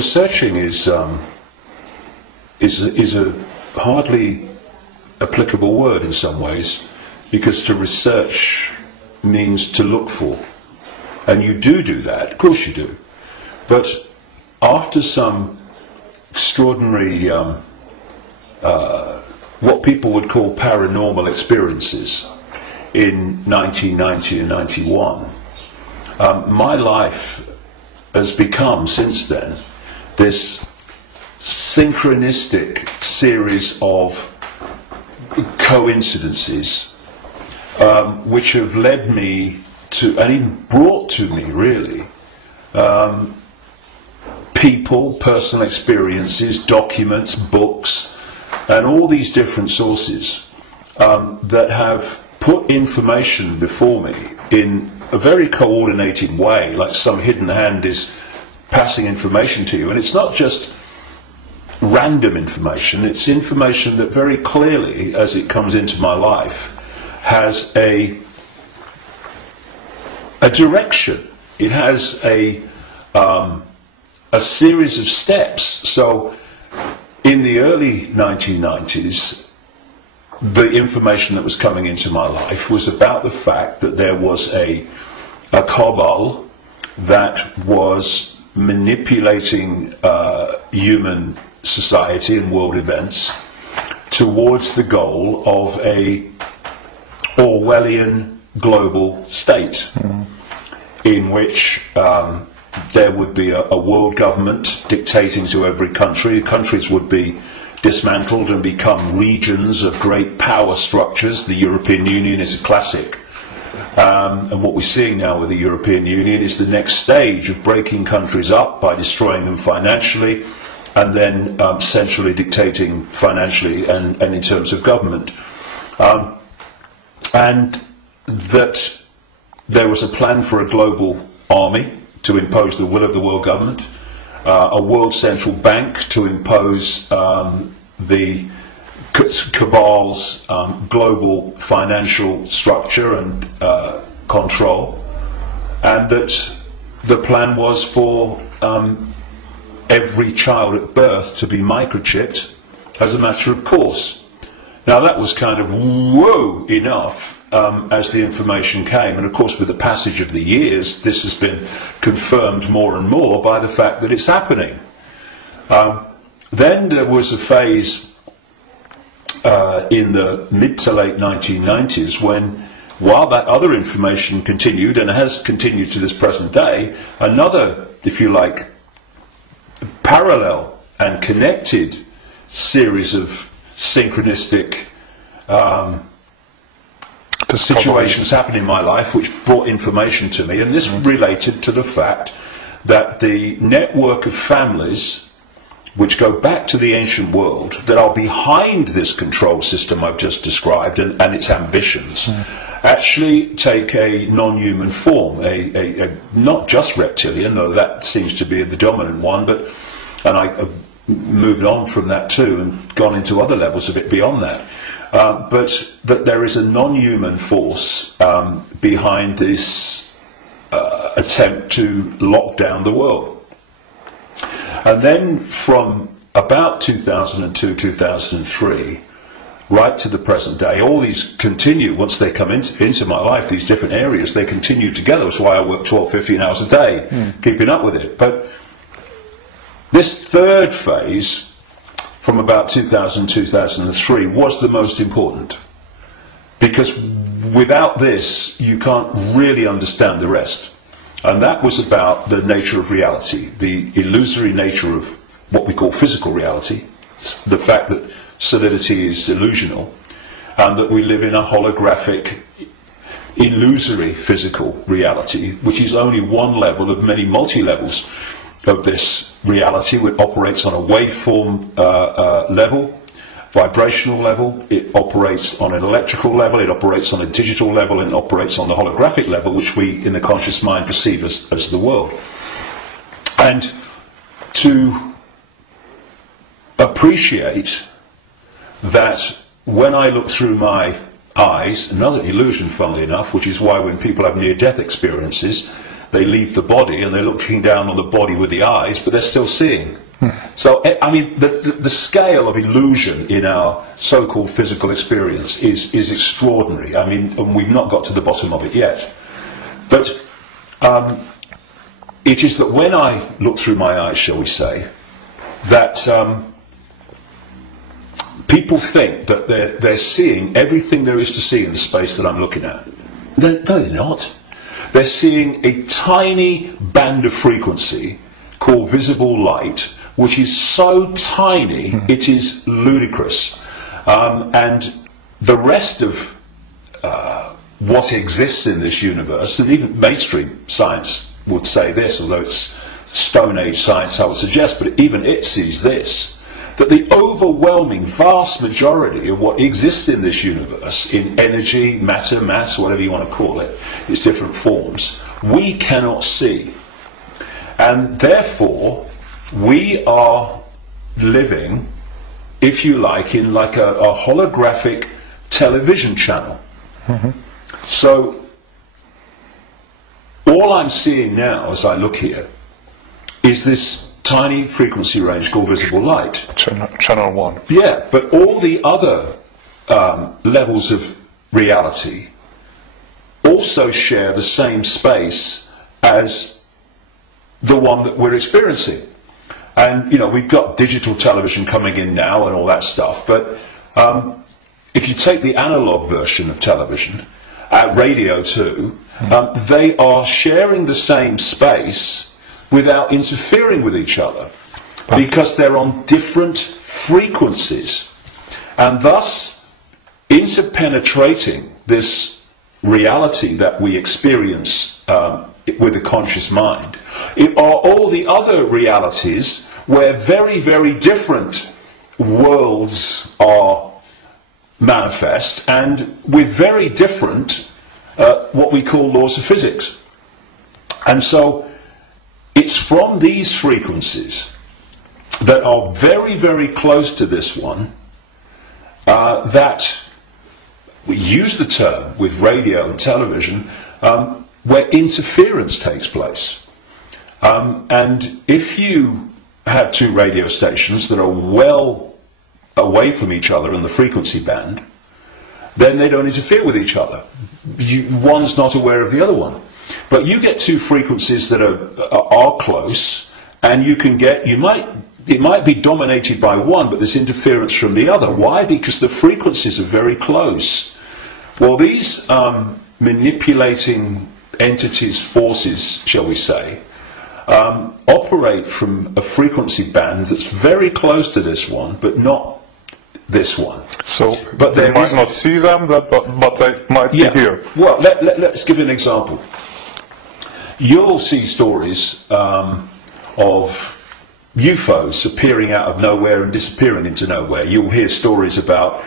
researching is a hardly applicable word in some ways, because to research means to look for, and you do that, of course you do, but after some extraordinary what people would call paranormal experiences in 1990 and 91, my life has become since then this synchronistic series of coincidences which have led me to, and even brought to me really, people, personal experiences, documents, books, and all these different sources that have put information before me in a very coordinated way, like some hidden hand is passing information to you. And it's not just random information, it's information that very clearly, as it comes into my life, has a direction. It has a series of steps. So in the early 1990s, the information that was coming into my life was about the fact that there was a cabal that was manipulating human society and world events towards the goal of a Orwellian global state, in which there would be a world government dictating to every country. Countries would be dismantled and become regions of great power structures. The European Union is a classic. And what we're seeing now with the European Union is the next stage of breaking countries up by destroying them financially, and then centrally dictating financially and in terms of government. And that there was a plan for a global army to impose the will of the world government, a world central bank to impose the cabal's global financial structure and control, and that the plan was for every child at birth to be microchipped as a matter of course. Now that was kind of whoa enough as the information came, and of course with the passage of the years this has been confirmed more and more by the fact that it's happening. Then there was a phase in the mid to late 1990s when, while that other information continued, and has continued to this present day, another, if you like, parallel and connected series of synchronistic situations happened in my life which brought information to me, and this related to the fact that the network of families which go back to the ancient world that are behind this control system I've just described and its ambitions actually take a non-human form, a not just reptilian, though that seems to be the dominant one, but, and I've moved on from that too and gone into other levels a bit beyond that, but that there is a non-human force behind this attempt to lock down the world. And then from about 2002, 2003, right to the present day, all these continue, once they come into my life, these different areas, they continue together. That's why I work 12, 15 hours a day, keeping up with it. But this third phase, from about 2000, 2003, was the most important. Because without this, you can't really understand the rest. And that was about the nature of reality, the illusory nature of what we call physical reality, the fact that solidity is illusional, and that we live in a holographic, illusory physical reality, which is only one level of many multi-levels of this reality, which operates on a waveform level, vibrational level, it operates on an electrical level, it operates on a digital level, and it operates on the holographic level, which we in the conscious mind perceive as the world. And to appreciate that when I look through my eyes, another illusion funnily enough, which is why when people have near-death experiences, they leave the body and they're looking down on the body with the eyes, but they're still seeing. So, I mean, the scale of illusion in our so-called physical experience is extraordinary. I mean, and we've not got to the bottom of it yet. But it is that when I look through my eyes, shall we say, that people think that they're seeing everything there is to see in the space that I'm looking at. No, they're not. They're seeing a tiny band of frequency called visible light, which is so tiny it is ludicrous. And the rest of what exists in this universe, and even mainstream science would say this, although it's Stone Age science I would suggest, but even it sees this, that the overwhelming vast majority of what exists in this universe, in energy, matter, mass, whatever you want to call it, its different forms, we cannot see. And therefore, we are living, if you like, in like a holographic television channel. So, all I'm seeing now as I look here is this tiny frequency range called visible light. Channel 1. Yeah, but all the other levels of reality also share the same space as the one that we're experiencing. And, you know, we've got digital television coming in now and all that stuff, but if you take the analog version of television, radio too, they are sharing the same space without interfering with each other, because they're on different frequencies, and thus interpenetrating this reality that we experience with the conscious mind. It are all the other realities where very, very different worlds are manifest, and with very different what we call laws of physics. And so it's from these frequencies that are very, very close to this one that we use the term with radio and television where interference takes place. And if you have two radio stations that are well away from each other in the frequency band, then they don't interfere with each other. One's not aware of the other one. But you get two frequencies that are close, and you can get, it might be dominated by one, but there's interference from the other. Why? Because the frequencies are very close. Well, these manipulating entities, forces, shall we say, operate from a frequency band that's very close to this one, but not this one. So, but they might not see them, but they might be here. Well, let's give you an example. You'll see stories of UFOs appearing out of nowhere and disappearing into nowhere. You'll hear stories about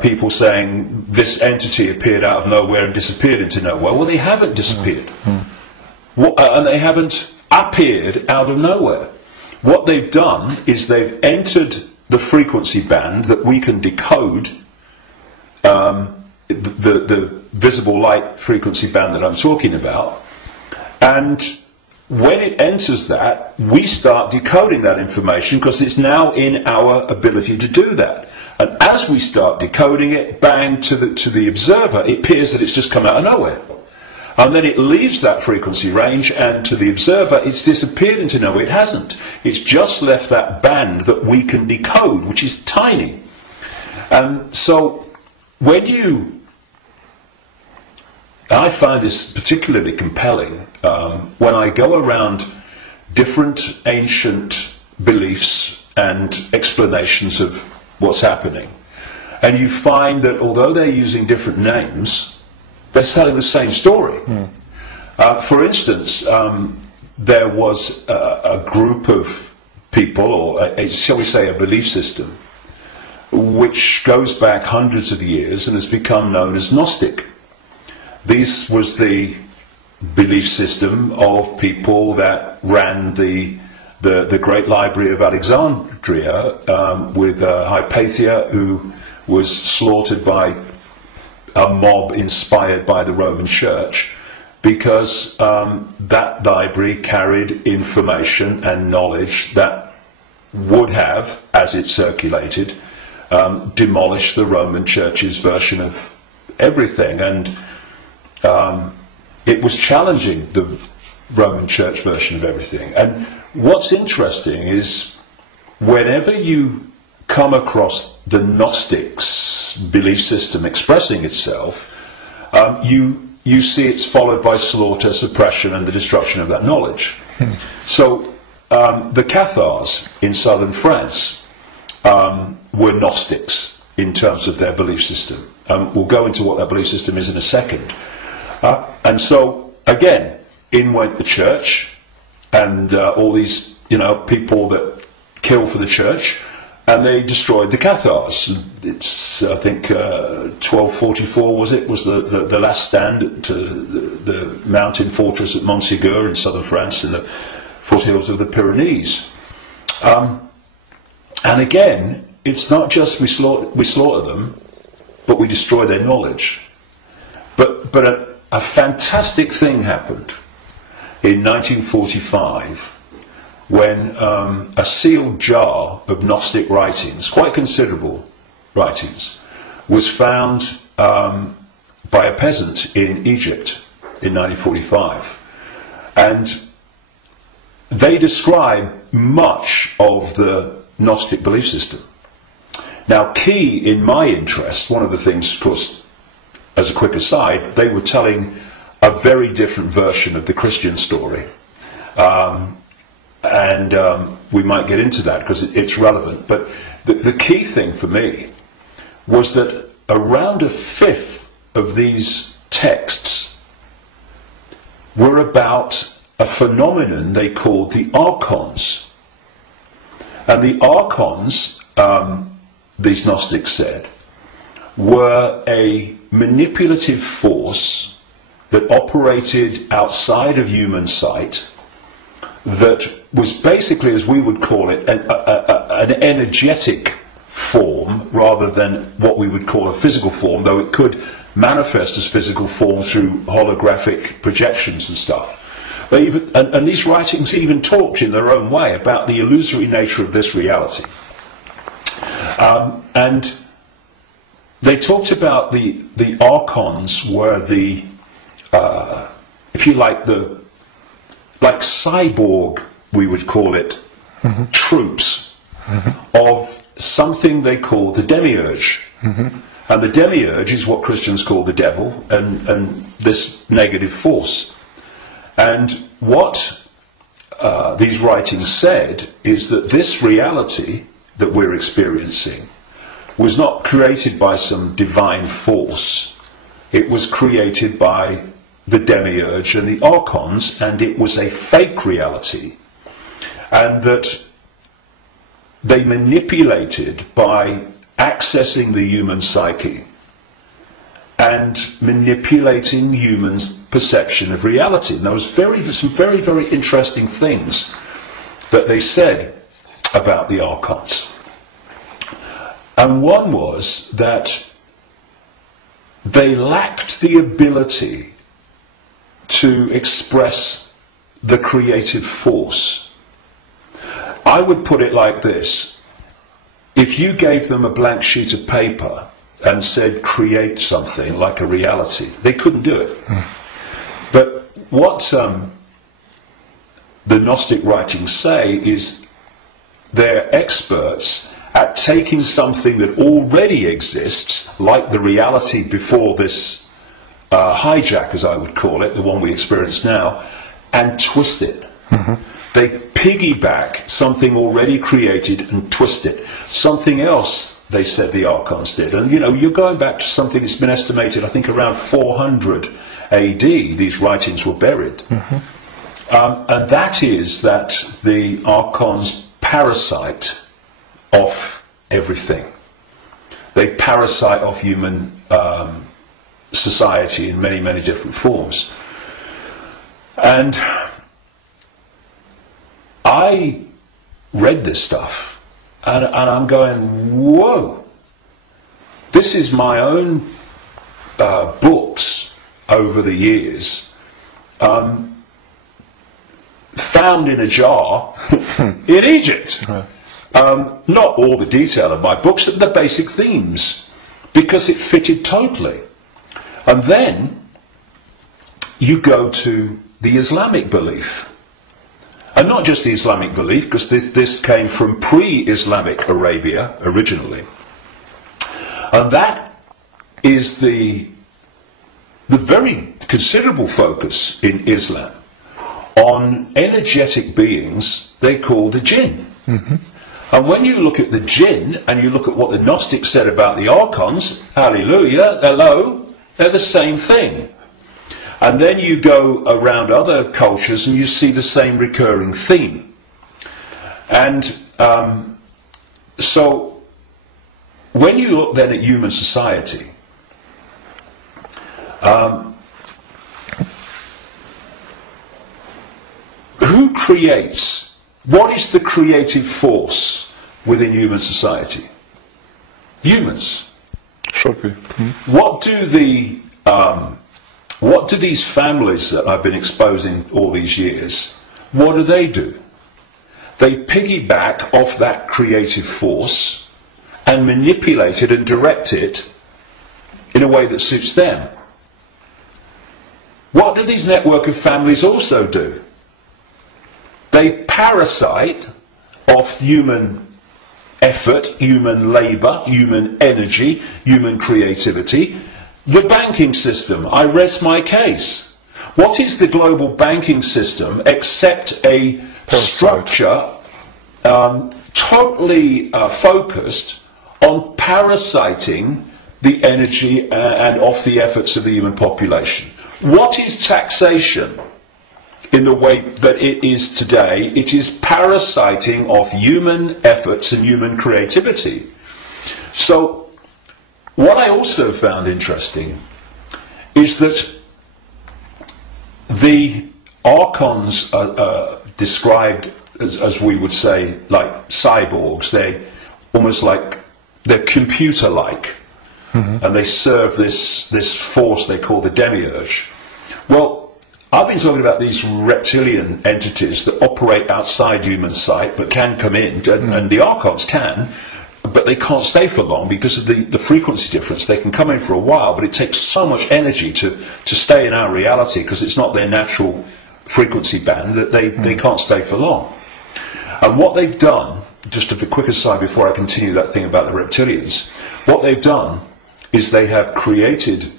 people saying this entity appeared out of nowhere and disappeared into nowhere. Well, they haven't disappeared. And they haven't appeared out of nowhere. What they've done is they've entered the frequency band that we can decode, the visible light frequency band that I'm talking about, and when it enters that, we start decoding that information because it's now in our ability to do that. And as we start decoding it, bang, to the observer, it appears that it's just come out of nowhere. And then it leaves that frequency range, and to the observer, it's disappeared into nowhere. It hasn't. It's just left that band that we can decode, which is tiny. And so, when I find this particularly compelling when I go around different ancient beliefs and explanations of what's happening, and you find that although they're using different names, they're telling the same story. For instance, there was a group of people, or shall we say a belief system, which goes back hundreds of years and has become known as Gnostic. This was the belief system of people that ran the great library of Alexandria with Hypatia, who was slaughtered by a mob inspired by the Roman Church, because that library carried information and knowledge that would have, as it circulated, demolished the Roman Church's version of everything, and it was challenging the Roman Church version of everything. And what's interesting is whenever you come across the Gnostics' belief system expressing itself, you see it's followed by slaughter, suppression, and the destruction of that knowledge. So the Cathars in southern France were Gnostics in terms of their belief system. We'll go into what that belief system is in a second. And so, again, in went the church, and all these, people that kill for the church, and they destroyed the Cathars. It's, I think, 1244 was the last stand at the mountain fortress at Montségur in southern France, in the foothills of the Pyrenees. And again, it's not just we slaughter them, but we destroy their knowledge. But a fantastic thing happened in 1945 when a sealed jar of Gnostic writings, quite considerable writings, was found by a peasant in Egypt in 1945. And they describe much of the Gnostic belief system. Now, key in my interest, one of the things, of course, as a quick aside, they were telling a very different version of the Christian story. And we might get into that because it's relevant. But the key thing for me was that around a fifth of these texts were about a phenomenon they called the archons. And the archons, these Gnostics said, were a manipulative force that operated outside of human sight, that was basically, as we would call it, an energetic form rather than what we would call a physical form, though it could manifest as physical form through holographic projections and stuff. And these writings even talked in their own way about the illusory nature of this reality. And they talked about the archons were the, if you like, like cyborg, we would call it, troops of something they call the demiurge. And the demiurge is what Christians call the devil, and this negative force. And what these writings said is that this reality that we're experiencing was not created by some divine force. It was created by the demiurge and the archons, and it was a fake reality. And that they manipulated by accessing the human psyche and manipulating humans' perception of reality. And there was some very, very interesting things that they said about the archons. And one was that they lacked the ability to express the creative force. I would put it like this: if you gave them a blank sheet of paper and said create something like a reality, they couldn't do it. But what the Gnostic writings say is they're experts at taking something that already exists, like the reality before this hijack, as I would call it, the one we experience now, and twist it. They piggyback something already created and twist it. Something else, they said the archons did. And you're going back to something that's been estimated, I think, around 400 AD, these writings were buried. And that is that the archons parasite off everything. They parasite off human society in many, many different forms. And I read this stuff, and I'm going, whoa, this is my own books over the years found in a jar in Egypt. Not all the detail of my books, but the basic themes, because it fitted totally. And then you go to the Islamic belief. And not just the Islamic belief, because this came from pre-Islamic Arabia originally. And that is the very considerable focus in Islam on energetic beings they call the jinn. And when you look at the jinn and you look at what the Gnostics said about the archons, hallelujah, hello, they're the same thing. And then you go around other cultures and you see the same recurring theme. And so when you look then at human society, who creates? What is the creative force within human society? Humans. Should be. What do these families that I've been exposing all these years, what do? They piggyback off that creative force and manipulate it and direct it in a way that suits them. What do these network of families also do? They parasite off human effort, human labour, human energy, human creativity. The banking system, I rest my case. What is the global banking system except a structure totally focused on parasiting the energy and off the efforts of the human population? What is taxation in the way that it is today? It is parasiting off human efforts and human creativity. So what I also found interesting is that the archons are described as we would say like cyborgs. They're almost like, they're computer-like, and they serve this force they call the demiurge. Well, I've been talking about these reptilian entities that operate outside human sight but can come in, and the archons can, but they can't stay for long because of the frequency difference. They can come in for a while, but it takes so much energy to stay in our reality because it's not their natural frequency band that they can't stay for long. And what they've done, just a quick aside before I continue that thing about the reptilians, what they've done is they have created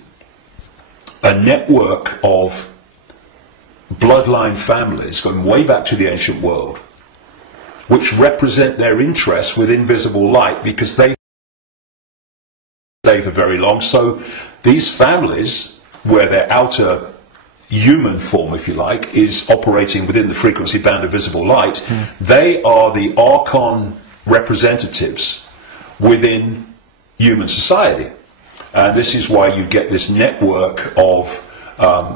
a network of bloodline families going way back to the ancient world, which represent their interests with invisible light because they stay for very long. So these families, where their outer human form, if you like, is operating within the frequency band of visible light, they are the archon representatives within human society. And this is why you get this network of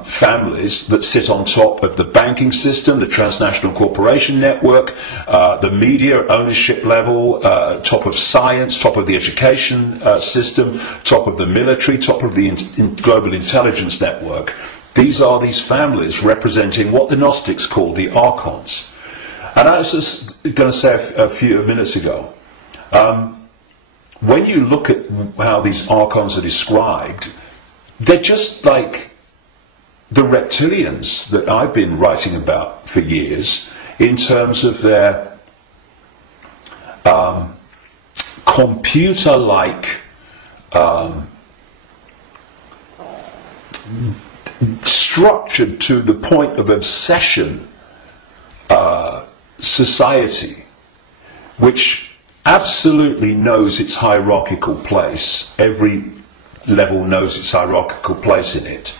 families that sit on top of the banking system, the transnational corporation network, the media ownership level, top of science, top of the education system, top of the military, top of the global intelligence network. These are these families representing what the Gnostics call the archons. And I was just going to say a few minutes ago, when you look at how these archons are described, they're just like the reptilians that I've been writing about for years in terms of their computer-like structured to the point of obsession society, which absolutely knows its hierarchical place. Every level knows its hierarchical place in it.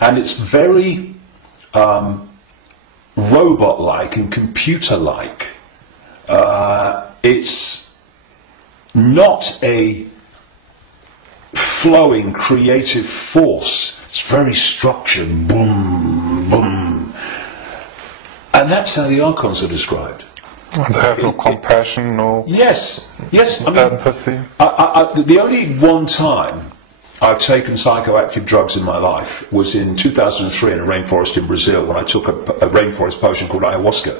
And it's very robot-like and computer-like. It's not a flowing creative force. It's very structured. Boom, boom. And that's how the archons are described. And they have no compassion, no yes, I mean, empathy. The only one time I've taken psychoactive drugs in my life was in 2003 in a rainforest in Brazil, when I took a rainforest potion called ayahuasca.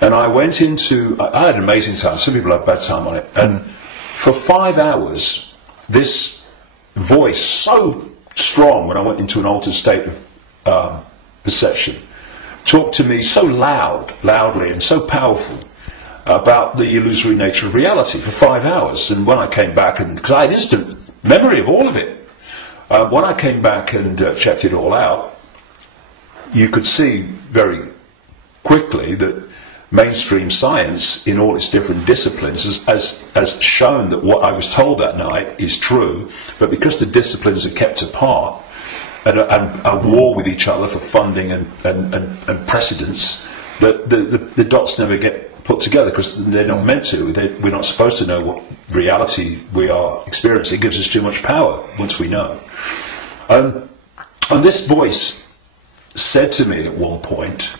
And I went into, I had an amazing time. Some people had a bad time on it. And for 5 hours, this voice, so strong when I went into an altered state of perception, talked to me so loudly and so powerful about the illusory nature of reality for 5 hours. And when I came back, and because I had instant memory of all of it, when I came back and checked it all out, you could see very quickly that mainstream science, in all its different disciplines, has shown that what I was told that night is true, but because the disciplines are kept apart and are war with each other for funding and precedence, that the dots never get put together, because they're not meant to. We're not supposed to know what reality we are experiencing. It gives us too much power once we know. And this voice said to me at one point,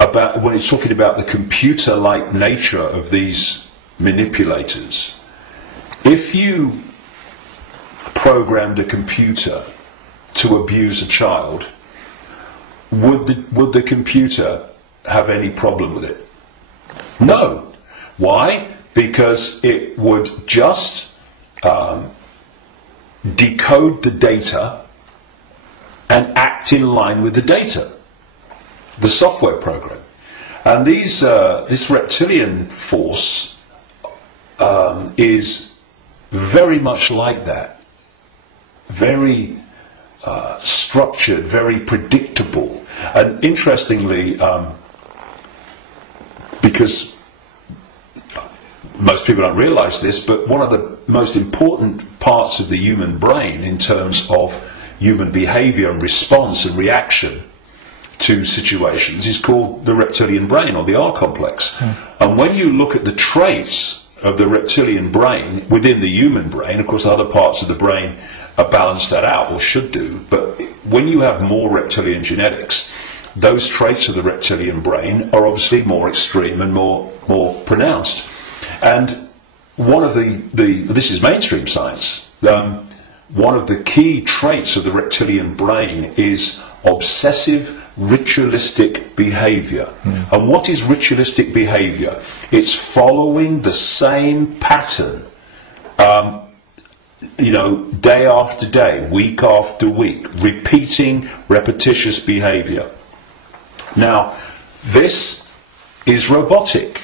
about when it's talking about the computer-like nature of these manipulators, if you programmed a computer to abuse a child, would the computer have any problem with it? No. Why? Because it would just decode the data and act in line with the data, the software program. And this reptilian force is very much like that. Very structured, very predictable. And interestingly, because most people don't realise this, but one of the most important parts of the human brain in terms of human behaviour and response and reaction to situations is called the reptilian brain, or the R complex. And when you look at the traits of the reptilian brain within the human brain, of course other parts of the brain balance that out, or should do, but when you have more reptilian genetics, those traits of the reptilian brain are obviously more extreme and more pronounced. And one of this is mainstream science, one of the key traits of the reptilian brain is obsessive ritualistic behaviour. And what is ritualistic behaviour? It's following the same pattern, day after day, week after week, repeating repetitious behaviour. Now, this is robotic,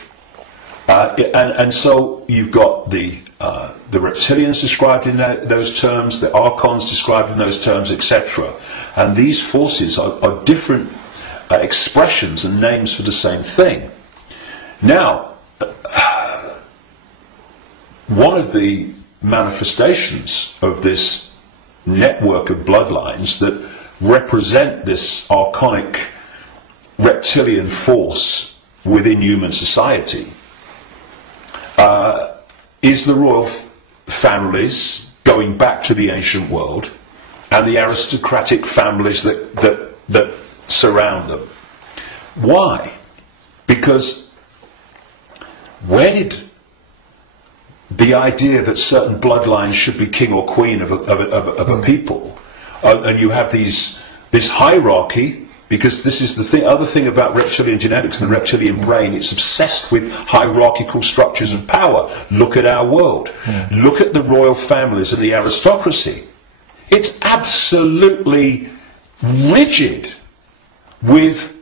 and so you've got the reptilians described in those terms, the archons described in those terms, etc. And these forces are different expressions and names for the same thing. Now, one of the manifestations of this network of bloodlines that represent this archonic reptilian force within human society is the royal families going back to the ancient world, and the aristocratic families that surround them. Why? Because where did the idea that certain bloodlines should be king or queen of a people, and you have this hierarchy, because this is the other thing about reptilian genetics and the reptilian brain, it's obsessed with hierarchical structures of power. Look at our world. Look at the royal families and the aristocracy. It's absolutely rigid with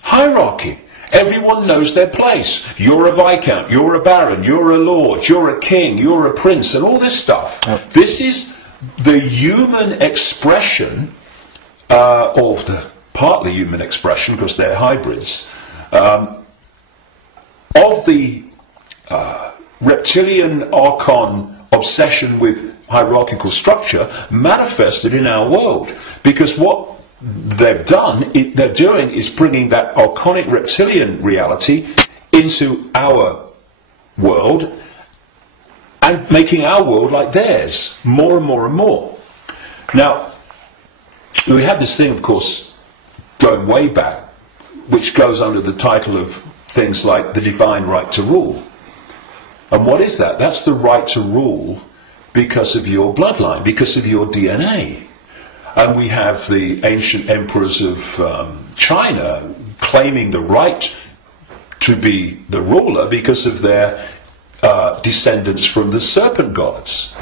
hierarchy. Everyone knows their place. You're a viscount, you're a baron, you're a lord, you're a king, you're a prince, and all this stuff. This is the human expression, or the partly human expression, because they're hybrids, of the reptilian archon obsession with hierarchical structure manifested in our world. Because what they're doing is bringing that archonic reptilian reality into our world and making our world like theirs, more and more and more. Now, we have this thing, of course, going way back, which goes under the title of things like the divine right to rule. And what is that? That's the right to rule because of your bloodline, because of your DNA. And we have the ancient emperors of China claiming the right to be the ruler because of their descendants from the serpent gods.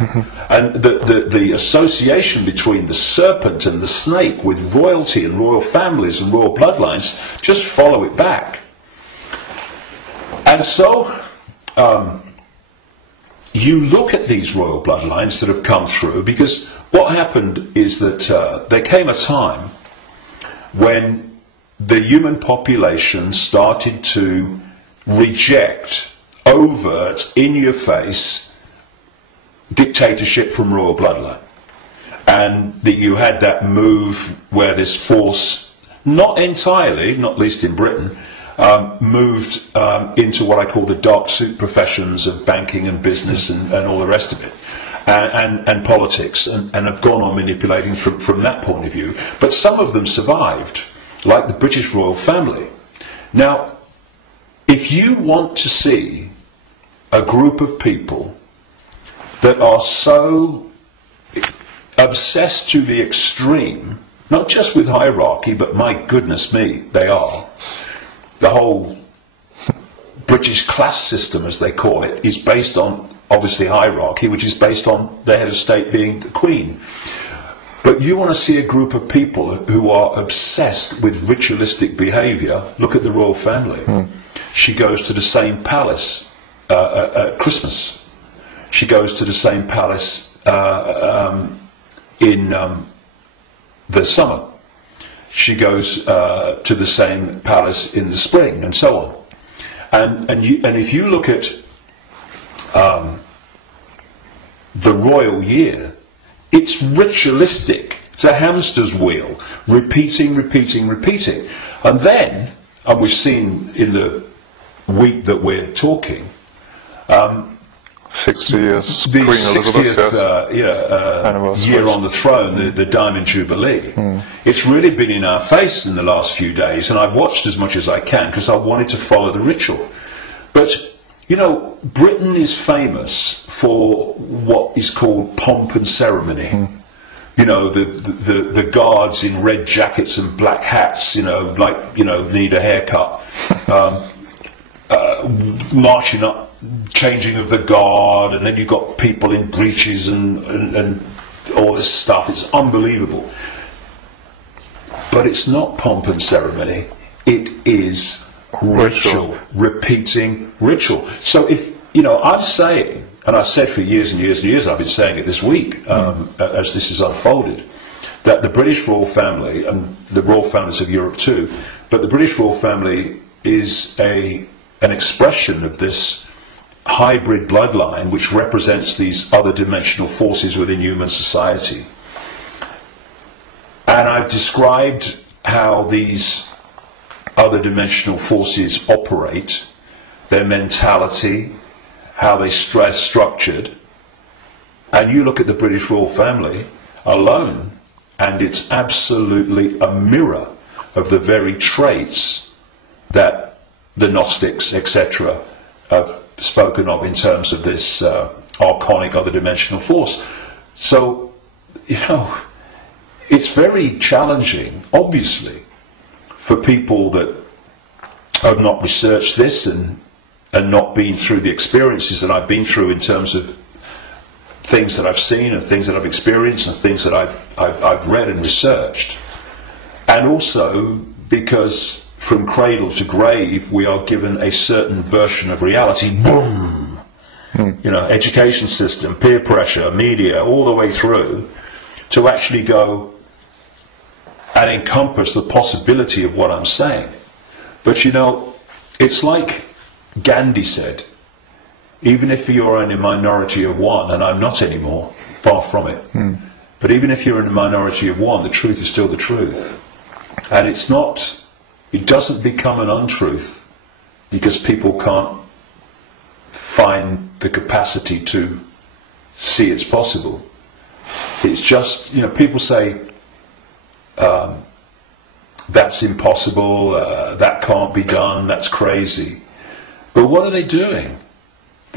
And the association between the serpent and the snake with royalty and royal families and royal bloodlines, just follow it back. And so you look at these royal bloodlines that have come through, because what happened is that there came a time when the human population started to reject overt, in-your-face dictatorship from royal bloodline. And that you had that move where this force, not entirely, not least in Britain, moved into what I call the dark suit professions of banking and business and all the rest of it, and politics, and have gone on manipulating from that point of view. But some of them survived, like the British royal family. Now, if you want to see a group of people that are so obsessed to the extreme, not just with hierarchy, but my goodness me, they are. The whole British class system, as they call it, is based on, obviously, hierarchy, which is based on the head of state being the Queen. But you want to see a group of people who are obsessed with ritualistic behaviour, look at the royal family. She goes to the same palace at Christmas. She goes to the same palace in the summer. She goes to the same palace in the spring, and so on. And if you look at the royal year, it's ritualistic. It's a hamster's wheel, repeating. And then, and we've seen in the week that we're talking, 60 years, the Queen Elizabeth, 60th year on the throne, the Diamond Jubilee. It's really been in our face in the last few days, and I've watched as much as I can because I wanted to follow the ritual. But, you know, Britain is famous for what is called pomp and ceremony. You know, the guards in red jackets and black hats, you know, like, you know, need a haircut, marching up, changing of the guard, and then you've got people in breeches and all this stuff. It's unbelievable. But it's not pomp and ceremony. It is ritual, repeating ritual. So if, you know, I'm saying, and I've said for years and years and years, I've been saying it this week, as this is unfolded, that the British royal family, and the royal families of Europe too, but the British royal family is an expression of this hybrid bloodline which represents these other dimensional forces within human society. And I've described how these other dimensional forces operate, their mentality, how they structured. And you look at the British royal family alone, and it's absolutely a mirror of the very traits that the Gnostics, etc., have spoken of in terms of this archonic other dimensional force. So, you know, it's very challenging, obviously, for people that have not researched this and not been through the experiences that I've been through in terms of things that I've seen and things that I've experienced and things that I've read and researched. And also because from cradle to grave we are given a certain version of reality. Boom! You know, education system, peer pressure, media, all the way through, to actually go and encompass the possibility of what I'm saying. But you know, it's like Gandhi said, even if you're in a minority of one, and I'm not anymore, far from it, but even if you're in a minority of one, the truth is still the truth. And it's not, it doesn't become an untruth because people can't find the capacity to see it's possible. It's just, you know, people say, that's impossible, that can't be done, that's crazy. But what are they doing?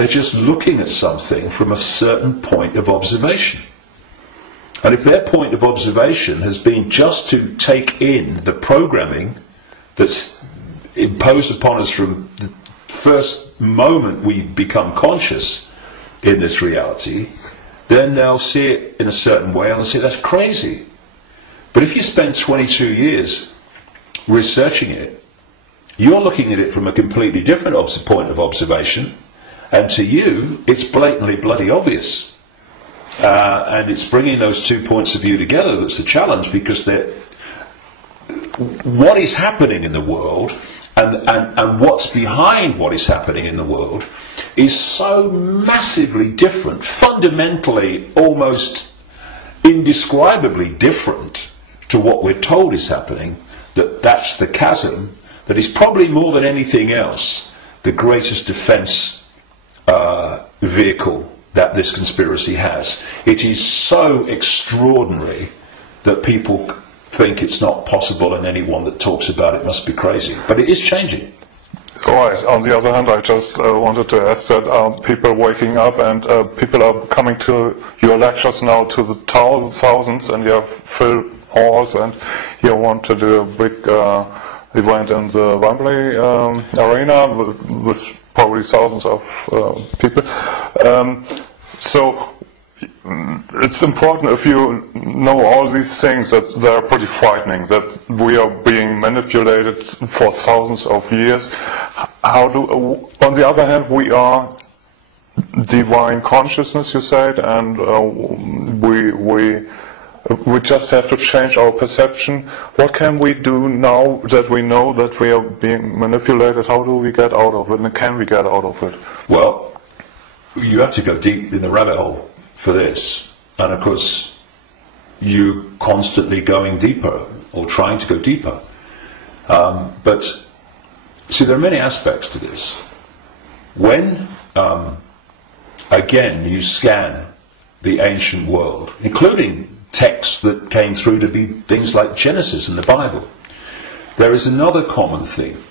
They're just looking at something from a certain point of observation. And if their point of observation has been just to take in the programming that's imposed upon us from the first moment we become conscious in this reality, then they'll see it in a certain way and they'll say that's crazy. But if you spend 22 years researching it, you're looking at it from a completely different point of observation, and to you it's blatantly bloody obvious. And it's bringing those two points of view together that's the challenge, because what is happening in the world and what's behind what is happening in the world is so massively different, fundamentally almost indescribably different to what we're told is happening, that's the chasm that is probably more than anything else the greatest defence vehicle that this conspiracy has. It is so extraordinary that people think it's not possible, and anyone that talks about it must be crazy. But it is changing. Right. On the other hand, I just wanted to ask that people waking up and people are coming to your lectures now to the thousands, and you have full halls, and you want to do a big event in the Wembley arena with probably thousands of people. So it's important, if you know all these things, that they're pretty frightening, that we are being manipulated for thousands of years. On the other hand, we are divine consciousness, you said, and we just have to change our perception. What can we do now that we know that we are being manipulated? How do we get out of it, and can we get out of it? Well, you have to go deep in the rabbit hole for this, and of course you're constantly going deeper or trying to go deeper. But see, there are many aspects to this. When again you scan the ancient world, including texts that came through to be things like Genesis and the Bible, there is another common theme,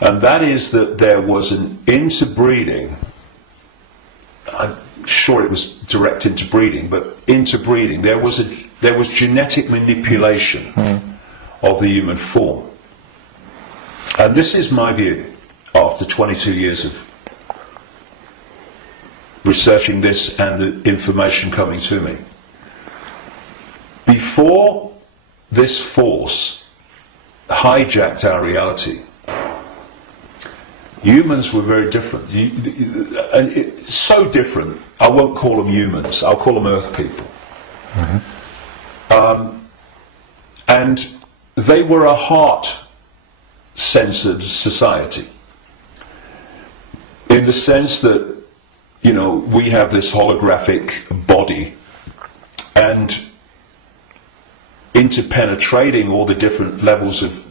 and that is that there was an interbreeding. I'm sure it was direct interbreeding, but interbreeding. There was genetic manipulation of the human form, and this is my view after 22 years of researching this and the information coming to me. Before this force hijacked our reality, humans were very different, and it's so different. I won't call them humans, I'll call them earth people. And they were a heart-censored society, in the sense that, you know, we have this holographic body, and interpenetrating all the different levels of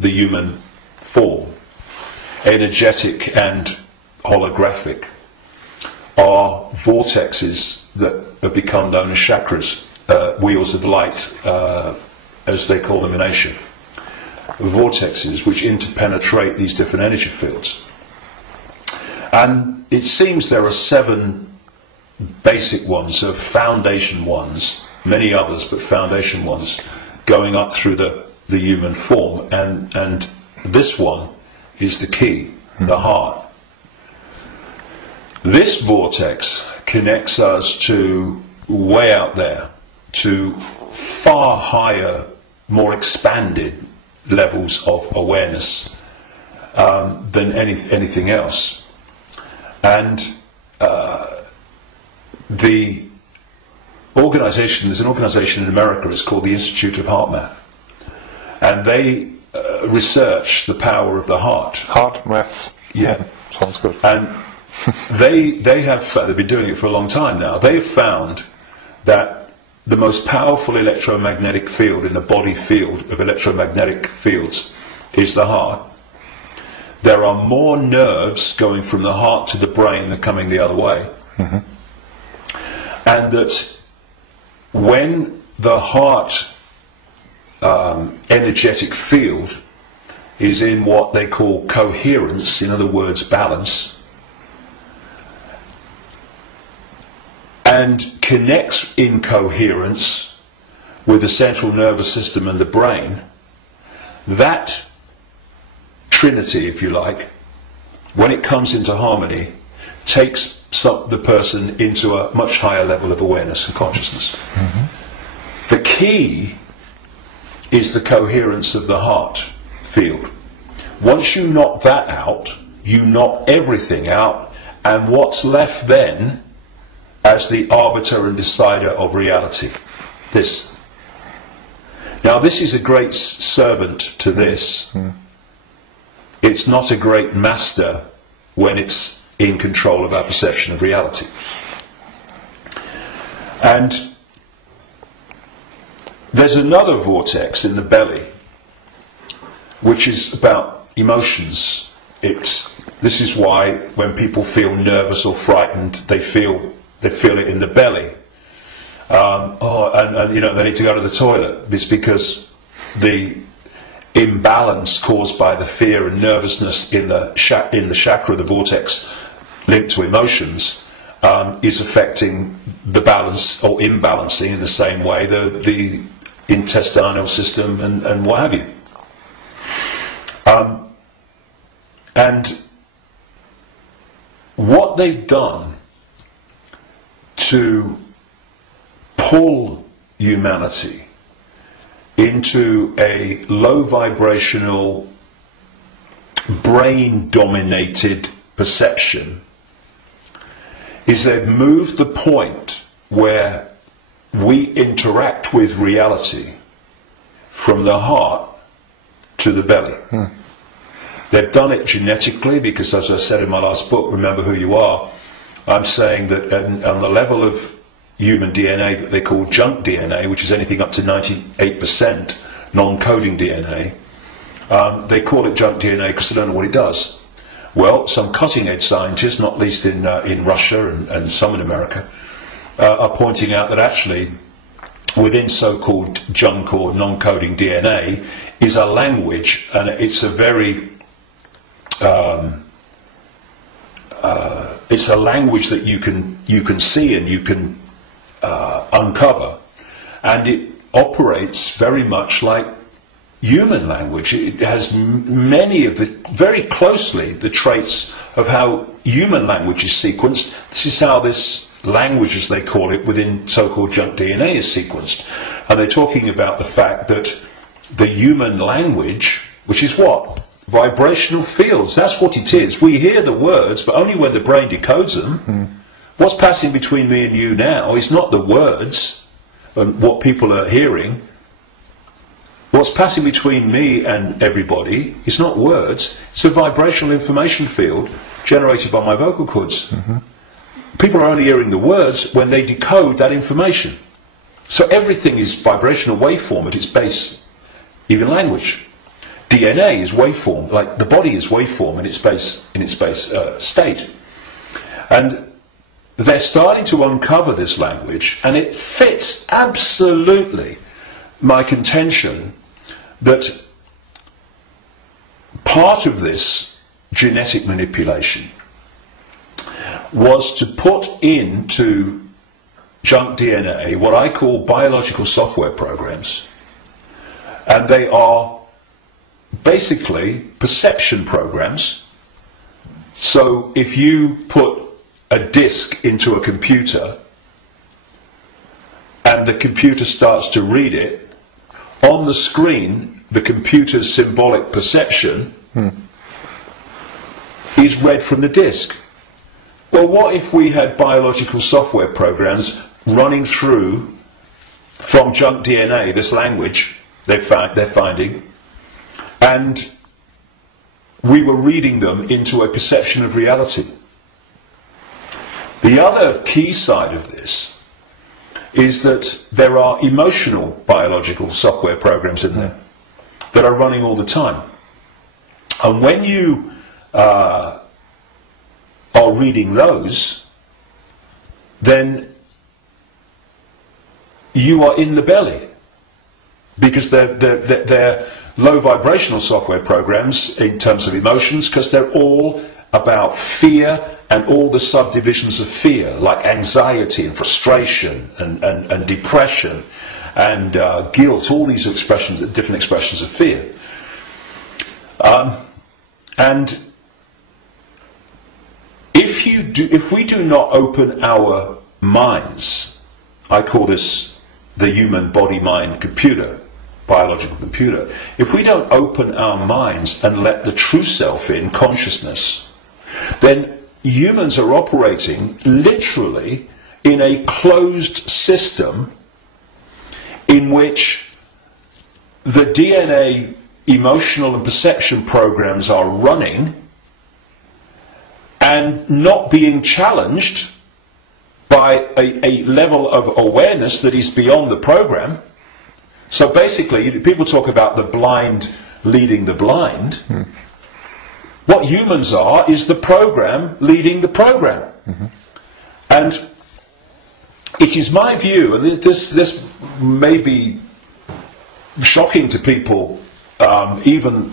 the human form, energetic and holographic, are vortexes that have become known as chakras, wheels of light, as they call them in Asia. Vortexes which interpenetrate these different energy fields. And it seems there are 7 basic ones, so foundation ones, many others, but foundation ones, going up through the human form, and this one is the key, the heart. This vortex connects us to way out there, to far higher, more expanded levels of awareness than anything else. And the organization, there's an organization in America, it's called the Institute of Heart Math, and they research the power of the heart. Heart math. Yeah. Sounds good. And they've been doing it for a long time now. They've found that the most powerful electromagnetic field in the body field of electromagnetic fields is the heart. There are more nerves going from the heart to the brain than coming the other way. And that when the heart energetic field is in what they call coherence, in other words balance, and connects in coherence with the central nervous system and the brain, that trinity, if you like, when it comes into harmony, takes the person into a much higher level of awareness and consciousness. Mm-hmm. The key is the coherence of the heart field. Once you knock that out, you knock everything out, and what's left then as the arbiter and decider of reality? This. Now this is a great servant to this. Mm. It's not a great master when it's in control of our perception of reality. And there's another vortex in the belly which is about emotions. This is why when people feel nervous or frightened, they feel it in the belly. And you know, they need to go to the toilet. It's because the imbalance caused by the fear and nervousness in the chakra, the vortex linked to emotions, is affecting the balance or imbalancing in the same way the intestinal system and what have you. And what they've done to pull humanity into a low vibrational, brain dominated perception is they've moved the point where we interact with reality from the heart to the belly. They've done it genetically because, as I said in my last book, Remember Who You Are, I'm saying that on the level of human DNA that they call junk DNA, which is anything up to 98% non-coding DNA, they call it junk DNA because they don't know what it does. Well, some cutting-edge scientists, not least in Russia and some in America, are pointing out that actually within so-called junk or non-coding DNA is a language, and it's a very it's a language that you can see and you can uncover, and it operates very much like human language. It has many of very closely the traits of how human language is sequenced. This is how this language, as they call it, within so-called junk DNA is sequenced. And they're talking about the fact that the human language, which is what? Vibrational fields, that's what it is. We hear the words, but only when the brain decodes them. What's passing between me and you now is not the words and what people are hearing. What's passing between me and everybody is not words, it's a vibrational information field generated by my vocal cords. People are only hearing the words when they decode that information. So everything is vibrational waveform at its base, even language. DNA is waveform, like the body is waveform in its base state. And they're starting to uncover this language, and it fits absolutely my contention that part of this genetic manipulation was to put into junk DNA what I call biological software programs, and they are basically perception programs. So if you put a disk into a computer and the computer starts to read it, on the screen the computer's symbolic perception is read from the disk. Well, what if we had biological software programs running through from junk DNA, this language they're finding, and we were reading them into a perception of reality? The other key side of this is that there are emotional biological software programs in there that are running all the time. And when you are reading those, then you are in the belly, because they're low vibrational software programs in terms of emotions, because they're all about fear and all the subdivisions of fear, like anxiety and frustration and depression and guilt, all these expressions, different expressions of fear. And if we do not open our minds, I call this the human body-mind computer, biological computer. If we don't open our minds and let the true self in, consciousness, then humans are operating literally in a closed system in which the DNA emotional and perception programs are running and not being challenged by a level of awareness that is beyond the program. So basically, people talk about the blind leading the blind. What humans are is the program leading the program. And it is my view, and this may be shocking to people, even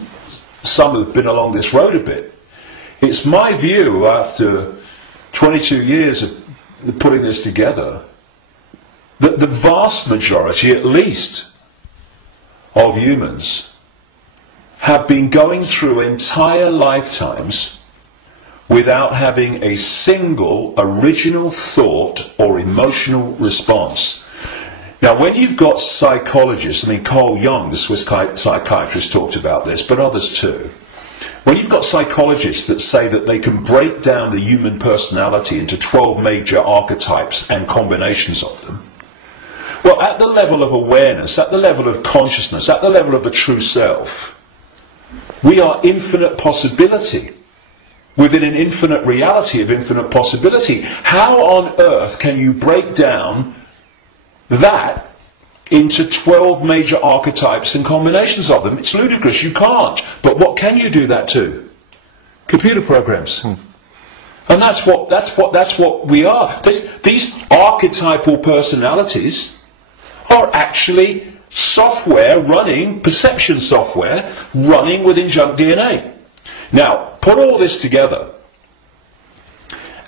some who've been along this road a bit. It's my view, after 22 years of putting this together, that the vast majority, at least, of humans have been going through entire lifetimes without having a single original thought or emotional response. Now, when you've got psychologists, I mean, Carl Jung, the Swiss psychiatrist, talked about this, but others too. When you've got psychologists that say that they can break down the human personality into 12 major archetypes and combinations of them, well, at the level of awareness, at the level of consciousness, at the level of the true self, we are infinite possibility within an infinite reality of infinite possibility. How on earth can you break down that into 12 major archetypes and combinations of them? It's ludicrous, you can't. But what can you do that to? Computer programs. And that's what we are. These archetypal personalities are actually software running, perception software running within junk DNA. Now, put all this together,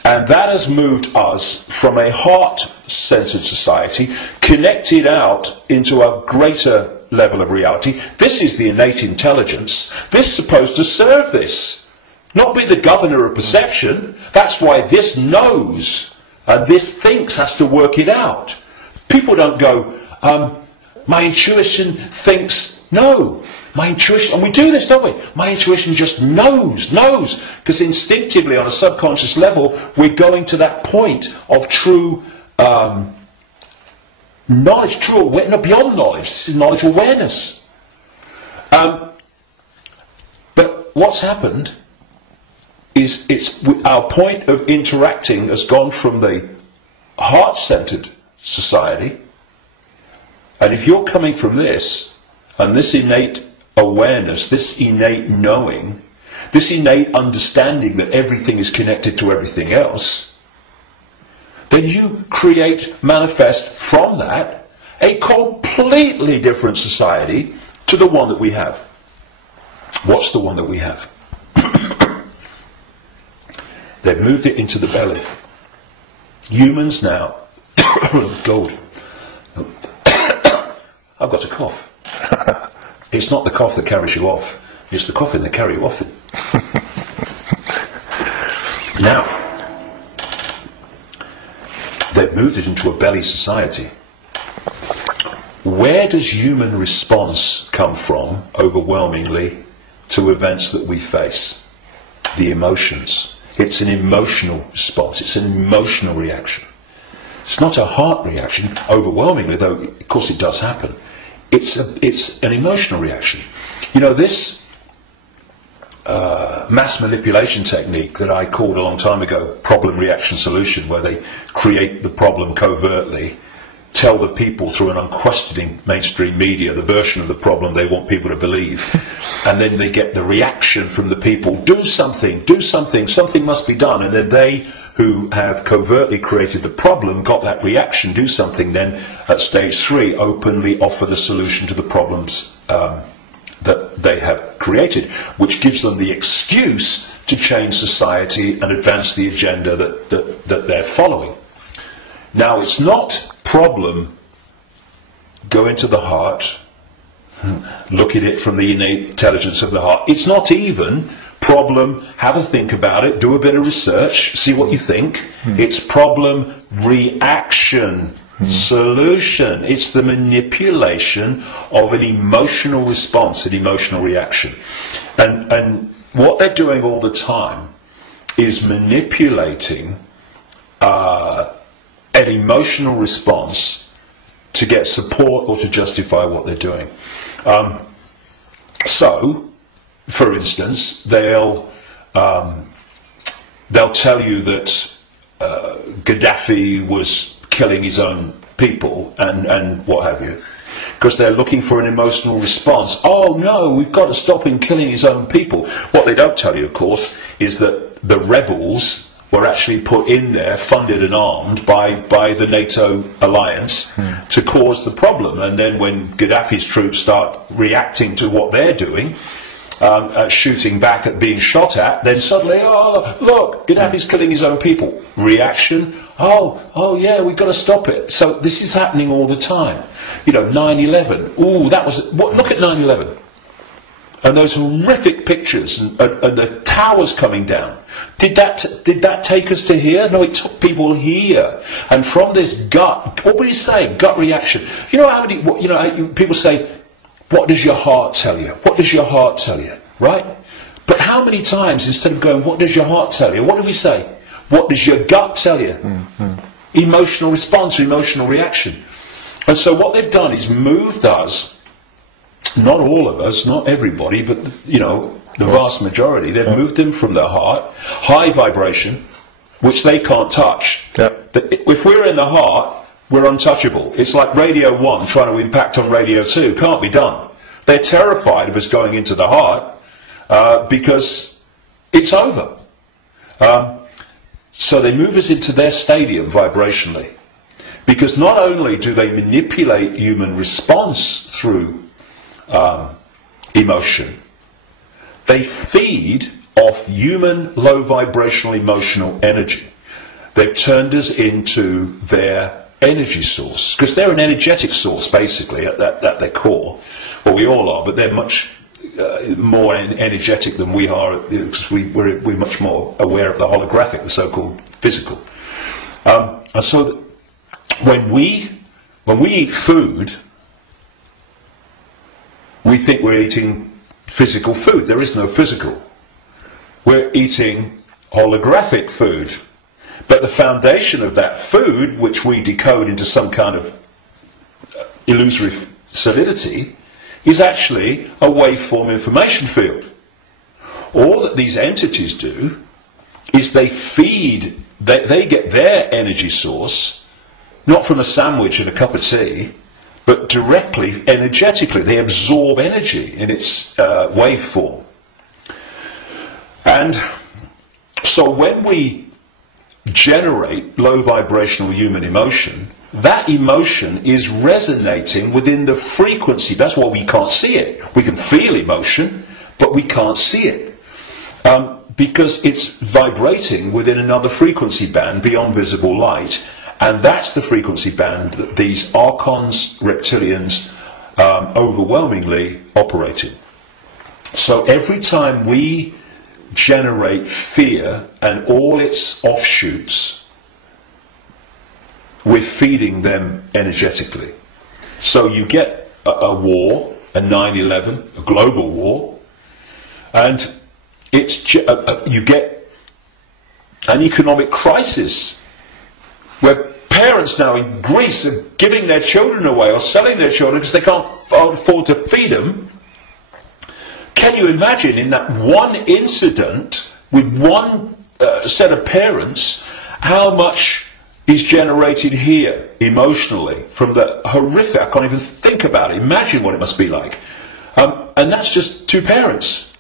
and that has moved us from a heart-centered society, connected out into a greater level of reality. This is the innate intelligence. This is supposed to serve this, not be the governor of perception. That's why this knows, and this thinks has to work it out. People don't go, my intuition thinks, no. My intuition, and we do this, don't we? My intuition just knows. Because instinctively, on a subconscious level, we're going to that point of true knowledge, true awareness, no, beyond knowledge. This is knowledge awareness. But what's happened is our point of interacting has gone from the heart-centered society, and if you're coming from this, and this innate awareness, this innate knowing, this innate understanding that everything is connected to everything else, then you manifest from that a completely different society to the one that we have. What's the one that we have? They've moved it into the belly. Humans now, gold. I've got a cough. It's not the cough that carries you off, it's the coughing that carries you off it. Now, they've moved it into a belly society. Where does human response come from, overwhelmingly, to events that we face? The emotions. It's an emotional response, it's an emotional reaction. It's not a heart reaction, overwhelmingly, though of course it does happen. It's an emotional reaction. You know, this mass manipulation technique that I called a long time ago problem, reaction, solution, where they create the problem covertly, tell the people through an unquestioning mainstream media the version of the problem they want people to believe, and then they get the reaction from the people, do something, something must be done, and then they who have covertly created the problem got that reaction, do something, then at stage 3 openly offer the solution to the problems that they have created, which gives them the excuse to change society and advance the agenda that they're following. Now, it's not problem go into the heart, look at it from the innate intelligence of the heart. It's not even problem, have a think about it, do a bit of research, see what you think. It's problem, reaction, solution. It's the manipulation of an emotional response, an emotional reaction. And what they're doing all the time is manipulating an emotional response to get support or to justify what they're doing. So, for instance, they'll tell you that Gaddafi was killing his own people and what have you, because they're looking for an emotional response. Oh no, we've got to stop him killing his own people. What they don't tell you, of course, is that the rebels were actually put in there, funded and armed by the NATO alliance to cause the problem. And then when Gaddafi's troops start reacting to what they're doing, shooting back at being shot at, then suddenly, oh, look, Gaddafi's killing his own people. Reaction, oh yeah, we've got to stop it. So this is happening all the time. You know, 9/11, ooh, that was, look at 9/11. And those horrific pictures and the towers coming down. Did that take us to here? No, it took people here. And from this gut, what would you say? Gut reaction. You know how many, people say, what does your heart tell you? What does your heart tell you? Right? But how many times, instead of going, what does your heart tell you? What do we say? What does your gut tell you? Emotional response or emotional reaction. And so what they've done is moved us, not all of us, not everybody, but, you know, the vast majority, they've moved them from their heart, high vibration, which they can't touch. If we're in the heart, we're untouchable. It's like Radio 1 trying to impact on Radio 2. Can't be done. They're terrified of us going into the heart because it's over. So they move us into their stadium vibrationally. Because not only do they manipulate human response through emotion, they feed off human low vibrational emotional energy. They've turned us into their energy source, because they're an energetic source basically at their core. Well, we all are, but they're much more energetic than we are, because we're much more aware of the holographic, the so-called physical. And so when we eat food, we think we're eating physical food. There is no physical. We're eating holographic food. But the foundation of that food, which we decode into some kind of illusory solidity, is actually a waveform information field. All that these entities do is they feed, they get their energy source, not from a sandwich and a cup of tea, but directly, energetically. They absorb energy in its waveform. And so when we generate low vibrational human emotion, that emotion is resonating within the frequency. That's why we can't see it. We can feel emotion, but we can't see it. Because it's vibrating within another frequency band beyond visible light. And that's the frequency band that these archons, reptilians, overwhelmingly operate in. So every time we generate fear and all its offshoots, we're feeding them energetically. So you get a war, a 9/11, a global war, and you get an economic crisis where parents now in Greece are giving their children away or selling their children because they can't afford to feed them. Can you imagine, in that one incident with one set of parents, how much is generated here emotionally from the horrific? I can't even think about it. Imagine what it must be like. And that's just two parents.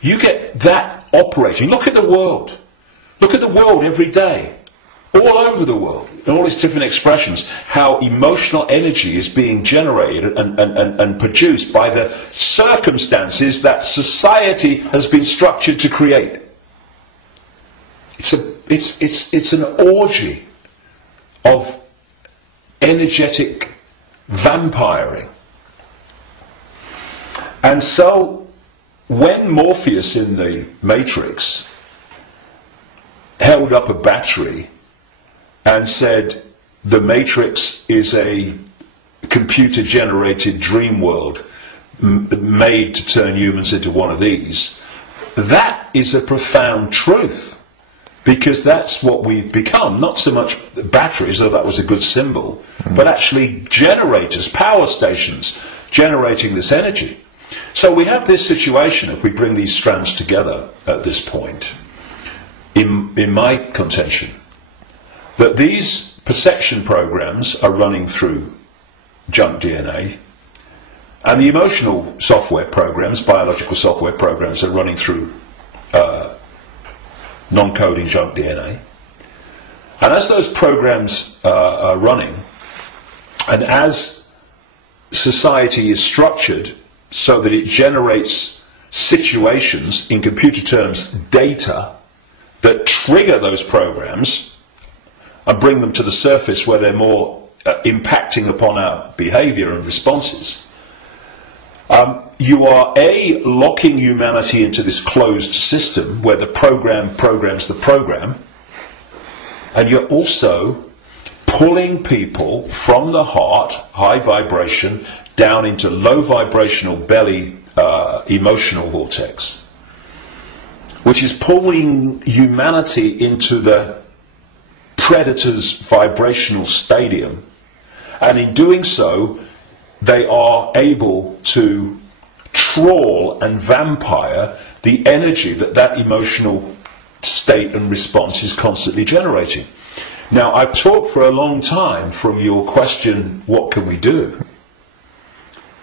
You get that operating. Look at the world. Look at the world every day. All over the world, in all its different expressions, how emotional energy is being generated and produced by the circumstances that society has been structured to create. it's an orgy of energetic vampiring. And so when Morpheus in the Matrix held up a battery and said the Matrix is a computer-generated dream world made to turn humans into one of these, that is a profound truth, because that's what we've become. Not so much batteries, though that was a good symbol, but actually generators, power stations, generating this energy. So we have this situation, if we bring these strands together at this point, in my contention, that these perception programs are running through junk DNA, and the emotional software programs, biological software programs, are running through non-coding junk DNA. And as those programs are running, and as society is structured so that it generates situations, in computer terms, data, that trigger those programs and bring them to the surface where they're more impacting upon our behavior and responses, you are locking humanity into this closed system where the program programs the program, and you're also pulling people from the heart, high vibration, down into low vibrational belly emotional vortex, which is pulling humanity into the predator's vibrational stadium. And in doing so, they are able to trawl and vampire the energy that emotional state and response is constantly generating. Now, I've talked for a long time from your question, what can we do?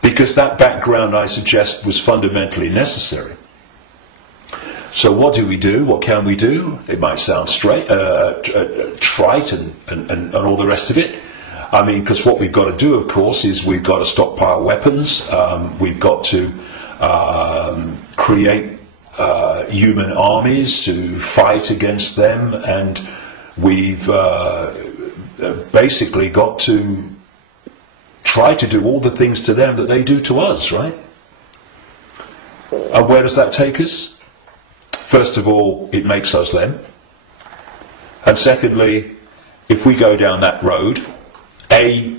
Because that background, I suggest, was fundamentally necessary. So what do we do? What can we do? It might sound trite and all the rest of it. I mean, because what we've got to do, of course, is we've got to stockpile weapons. We've got to create human armies to fight against them, and we've basically got to try to do all the things to them that they do to us, right? And where does that take us? First of all, it makes us them. And secondly, if we go down that road,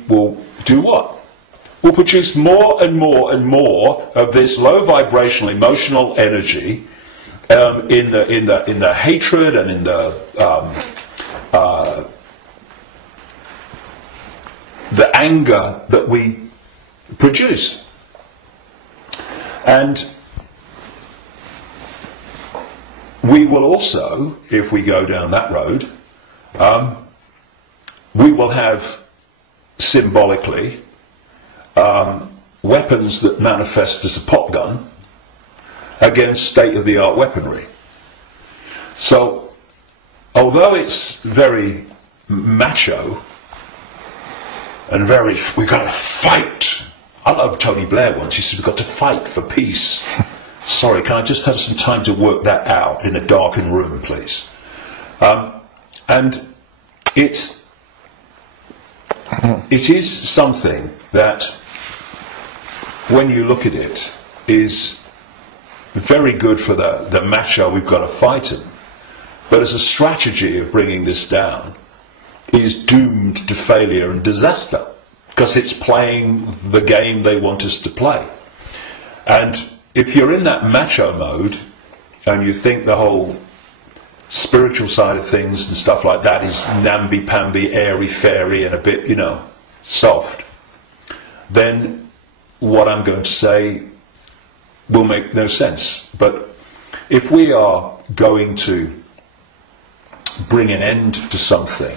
will do what? Will produce more and more and more of this low vibrational emotional energy in the hatred and in the anger that we produce. And we will also, if we go down that road, we will have symbolically weapons that manifest as a pop gun against state-of-the-art weaponry. So, although it's very macho and very, we've got to fight. I love Tony Blair once, he said, we've got to fight for peace. Sorry, can I just have some time to work that out in a darkened room, please? And it is something that, when you look at it, is very good for the macho, we've got to fight him. But as a strategy of bringing this down, is doomed to failure and disaster, because it's playing the game they want us to play. And if you're in that macho mode, and you think the whole spiritual side of things and stuff like that is namby-pamby, airy-fairy, and a bit, soft, then what I'm going to say will make no sense. But if we are going to bring an end to something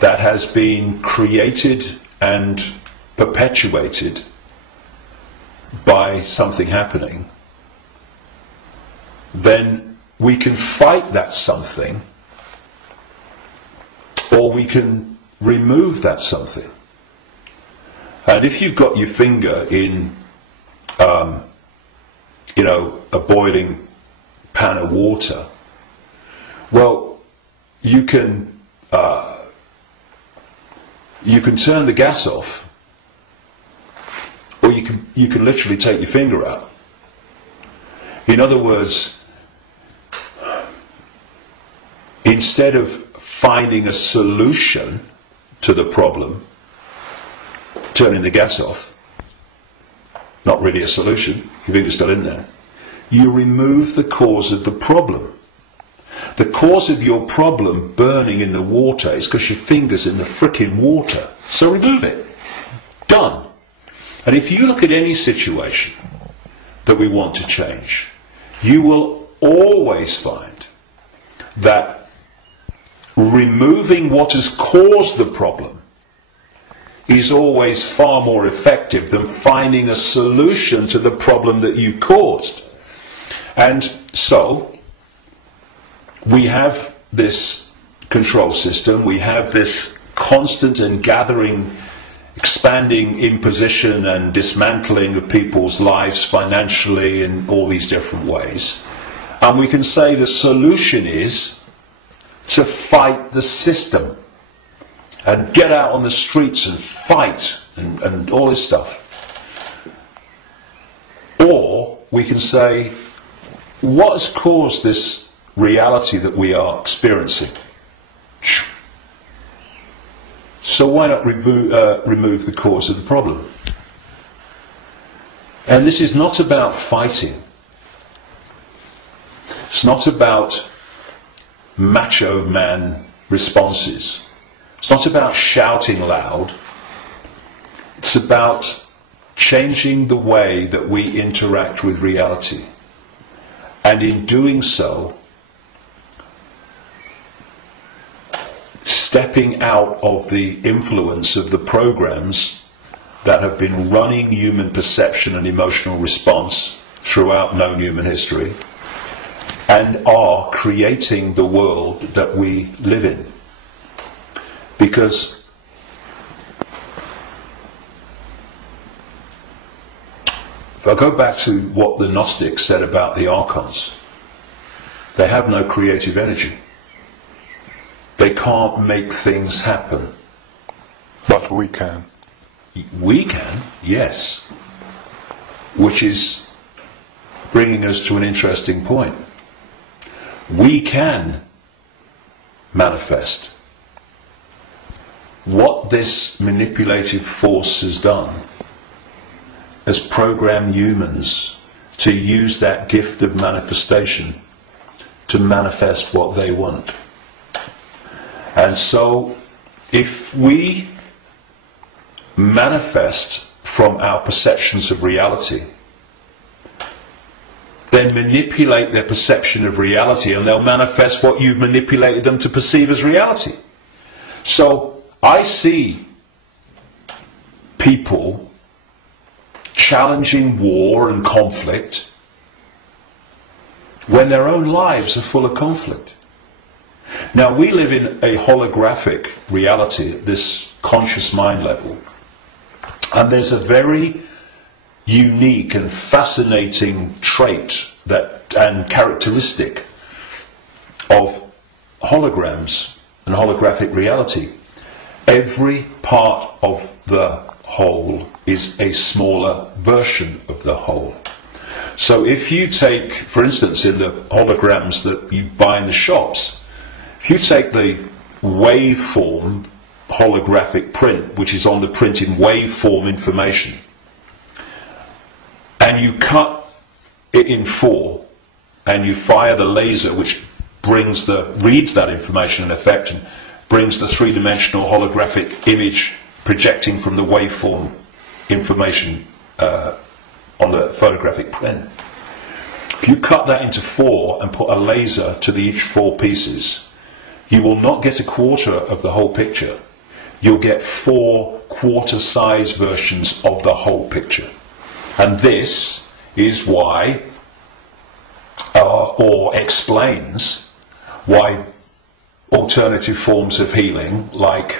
that has been created and perpetuated by something happening, then we can fight that something, or we can remove that something. And if you've got your finger in, a boiling pan of water, Well, you can turn the gas off, or you can literally take your finger out. In other words, instead of finding a solution to the problem, turning the gas off, not really a solution, your finger's still in there, you remove the cause of the problem. The cause of your problem burning in the water is because your finger's in the frickin' water. So remove it. Done. And if you look at any situation that we want to change, you will always find that removing what has caused the problem is always far more effective than finding a solution to the problem that you've caused. And so we have this control system, we have this constant and gathering, expanding imposition and dismantling of people's lives financially in all these different ways. And we can say the solution is to fight the system and get out on the streets and fight and all this stuff. Or we can say, what has caused this reality that we are experiencing? So why not remove the cause of the problem? And this is not about fighting. It's not about macho man responses. It's not about shouting loud. It's about changing the way that we interact with reality. And in doing so, stepping out of the influence of the programs that have been running human perception and emotional response throughout known human history, and are creating the world that we live in. Because if I go back to what the Gnostics said about the archons, they have no creative energy. They can't make things happen. But we can. We can, yes. Which is bringing us to an interesting point. We can manifest. What this manipulative force has done has programmed humans to use that gift of manifestation to manifest what they want. And so, if we manifest from our perceptions of reality, then manipulate their perception of reality, and they'll manifest what you've manipulated them to perceive as reality. So, I see people challenging war and conflict when their own lives are full of conflict. Now, we live in a holographic reality at this conscious mind level, and there's a very unique and fascinating trait and characteristic of holograms and holographic reality. Every part of the whole is a smaller version of the whole. So if you take, for instance, in the holograms that you buy in the shops, if you take the waveform holographic print, which is on the print in waveform information, and you cut it in 4, and you fire the laser which reads that information in effect and brings the three-dimensional holographic image projecting from the waveform information on the photographic print. If you cut that into 4 and put a laser to each 4 pieces, you will not get a quarter of the whole picture. You'll get 4 quarter-size versions of the whole picture. And this is why, or explains why alternative forms of healing, like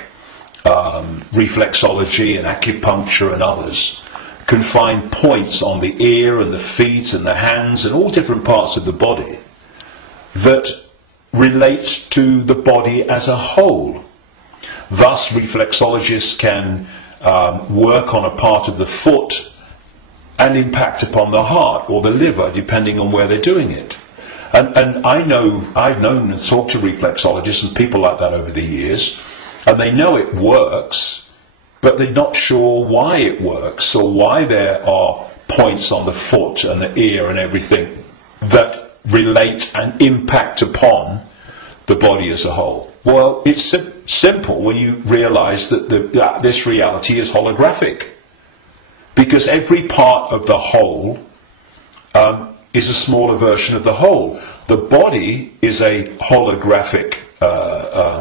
reflexology and acupuncture and others, can find points on the ear and the feet and the hands and all different parts of the body that relates to the body as a whole. Thus, reflexologists can work on a part of the foot and impact upon the heart or the liver, depending on where they're doing it. And I've known and talked to reflexologists and people like that over the years, and they know it works, but they're not sure why it works or why there are points on the foot and the ear and everything that relate and impact upon the body as a whole. Well, it's simple when you realize that this reality is holographic, because every part of the whole is a smaller version of the whole. The body is a holographic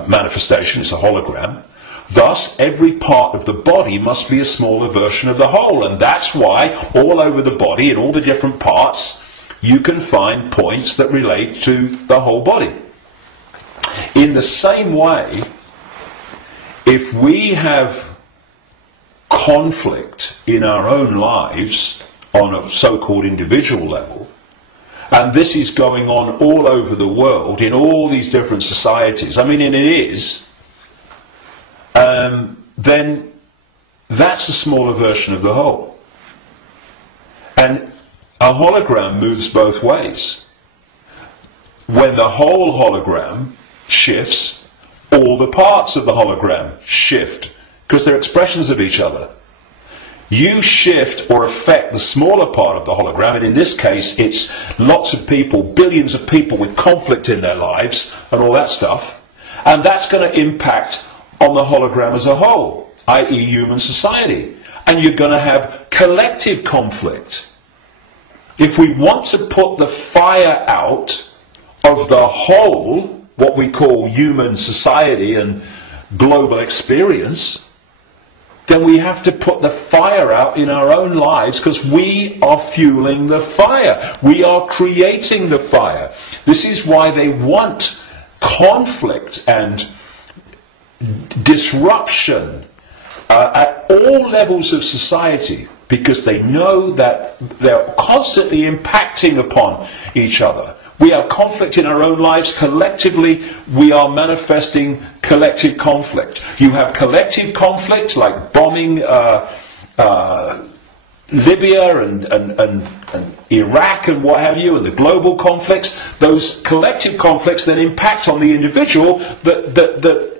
manifestation, it's a hologram. Thus, every part of the body must be a smaller version of the whole, and that's why all over the body, in all the different parts, you can find points that relate to the whole body. In the same way, if we have conflict in our own lives on a so-called individual level, and this is going on all over the world in all these different societies, I mean, and it is, then that's a smaller version of the whole. And a hologram moves both ways. When the whole hologram shifts, all the parts of the hologram shift, because they're expressions of each other. You shift or affect the smaller part of the hologram, and in this case it's lots of people, billions of people with conflict in their lives and all that stuff, and that's going to impact on the hologram as a whole, i.e. human society. And you're going to have collective conflict. If we want to put the fire out of the whole, what we call human society and global experience, then we have to put the fire out in our own lives, because we are fueling the fire. We are creating the fire. This is why they want conflict and disruption at all levels of society, because they know that they're constantly impacting upon each other. We have conflict in our own lives. Collectively, we are manifesting collective conflict. You have collective conflicts like bombing Libya and Iraq and what have you, and the global conflicts. Those collective conflicts then impact on the individual that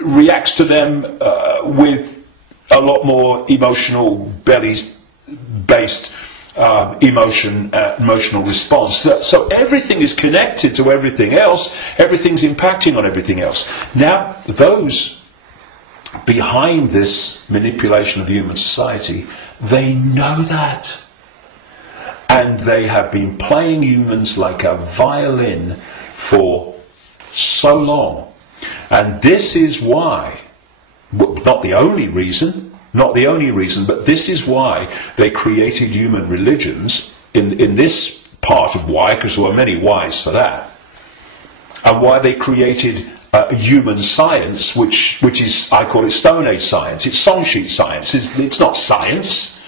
reacts to them with a lot more emotional-based emotional response. So everything is connected to everything else. Everything's impacting on everything else. Now, those behind this manipulation of human society, they know that. And they have been playing humans like a violin for so long. And this is why, not the only reason, but this is why they created human religions in this part of why, because there were many whys for that, and why they created human science, which is, I call it Stone Age science. It's song sheet science. It's not science.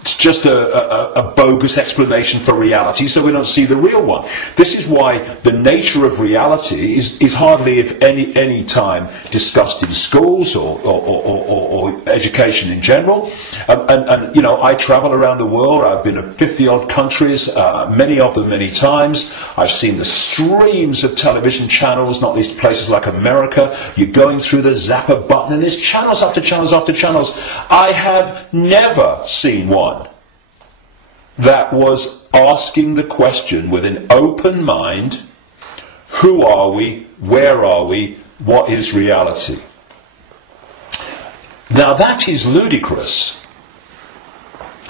It's just a bogus explanation for reality, so we don't see the real one. This is why the nature of reality is hardly, if any time, discussed in schools or education in general. And you know, I travel around the world. I've been to 50-odd countries, many of them many times. I've seen the streams of television channels, not least places like America. You're going through the zapper button, and there's channels after channels after channels. I have never seen one that was asking the question with an open mind: who are we? Where are we? What is reality? Now that is ludicrous.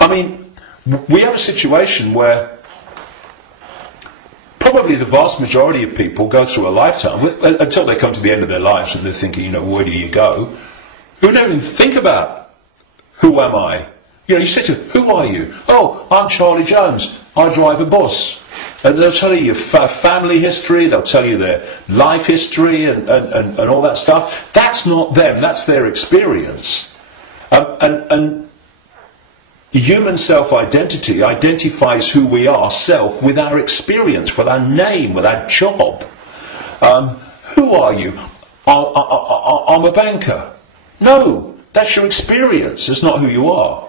I mean, we have a situation where probably the vast majority of people go through a lifetime, until they come to the end of their lives and they're thinking, you know, where do you go? Who don't even think about, who am I? You know, you say to them, who are you? Oh, I'm Charlie Jones. I drive a bus. And they'll tell you your family history, they'll tell you their life history and all that stuff. That's not them, that's their experience. And human self-identity identifies who we are, self, with our experience, with our name, with our job. Who are you? I'm a banker. No, that's your experience. It's not who you are.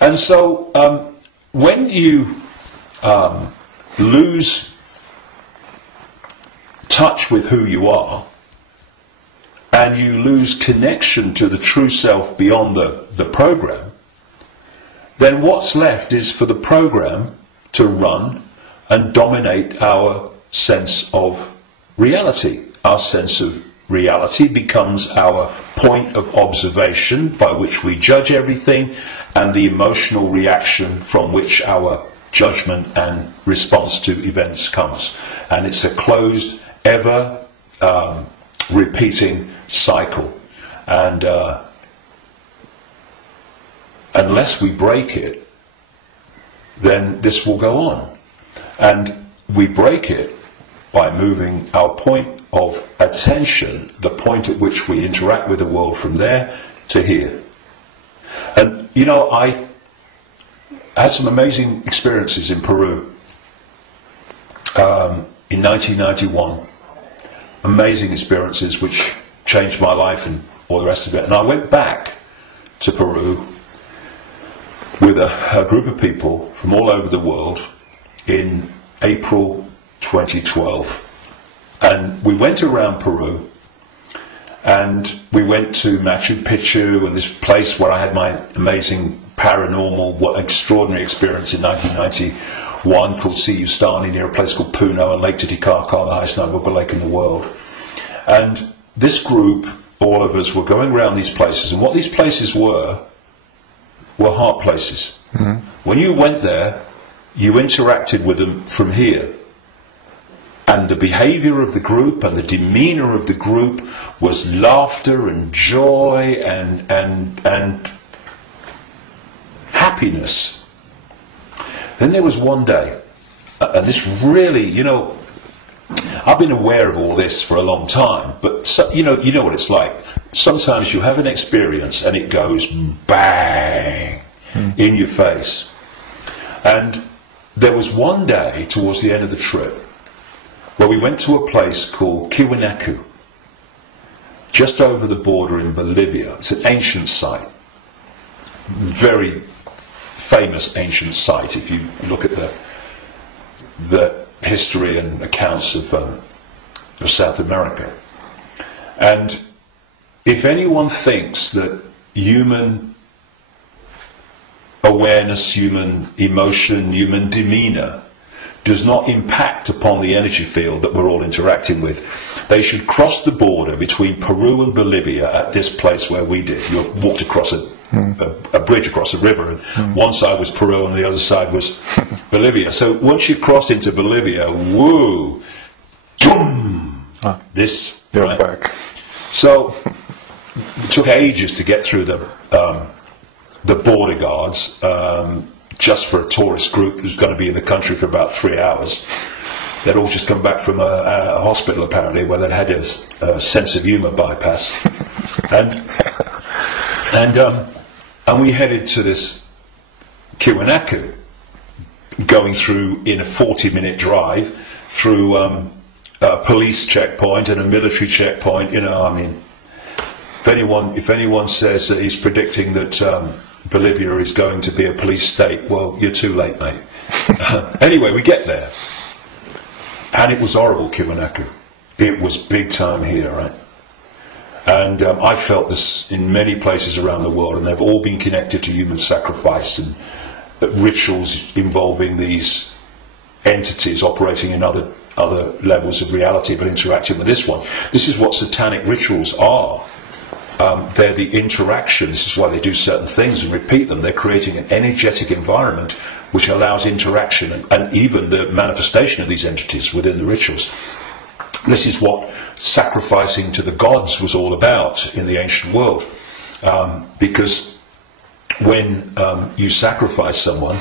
And so when you lose touch with who you are, and you lose connection to the true self beyond the program, then what's left is for the program to run and dominate our sense of reality. Our sense of reality becomes our point of observation by which we judge everything, and the emotional reaction from which our judgment and response to events comes. And it's a closed, ever repeating cycle. And unless we break it, then this will go on. And we break it by moving our point of attention, the point at which we interact with the world, from there to here. And you know, I had some amazing experiences in Peru in 1991. Amazing experiences which changed my life and all the rest of it. And I went back to Peru with a group of people from all over the world in April 2012. And we went around Peru, and we went to Machu Picchu, and this place where I had my amazing paranormal, what extraordinary experience in 1991 called Siyustani, near a place called Puno, and Lake Titicaca, the highest navigable lake in the world. And this group, all of us, were going around these places, and what these places were heart places. Mm-hmm. When you went there, you interacted with them from here. And the behaviour of the group and the demeanour of the group was laughter and joy and happiness. Then there was one day, and this really, you know, I've been aware of all this for a long time, but you know what it's like. Sometimes you have an experience and it goes bang in your face. And there was one day towards the end of the trip where we went to a place called Tiwanaku, just over the border in Bolivia. It's an ancient site, very famous ancient site if you look at the history and accounts of South America. And if anyone thinks that human awareness, human emotion, human demeanour does not impact upon the energy field that we're all interacting with, they should cross the border between Peru and Bolivia at this place where we did. You walked across a bridge across a river, and one side was Peru and the other side was Bolivia. So once you crossed into Bolivia, whoa, boom, this, you're right? Back. So it took ages to get through the border guards, just for a tourist group who's going to be in the country for about 3 hours. They'd all just come back from a hospital, apparently, where they'd had a sense of humour bypass. And we headed to this Tiwanaku, going through in a 40-minute drive through a police checkpoint and a military checkpoint. You know, I mean, if anyone says that he's predicting that Bolivia is going to be a police state, well, you're too late, mate. Anyway, we get there, and it was horrible, Tiwanaku. It was big time here, right? And I felt this in many places around the world, and they've all been connected to human sacrifice and rituals involving these entities operating in other levels of reality, but interacting with this one. This is what satanic rituals are. They're the interaction. This is why they do certain things and repeat them. They're creating an energetic environment which allows interaction and even the manifestation of these entities within the rituals. This is what sacrificing to the gods was all about in the ancient world. Because when you sacrifice someone,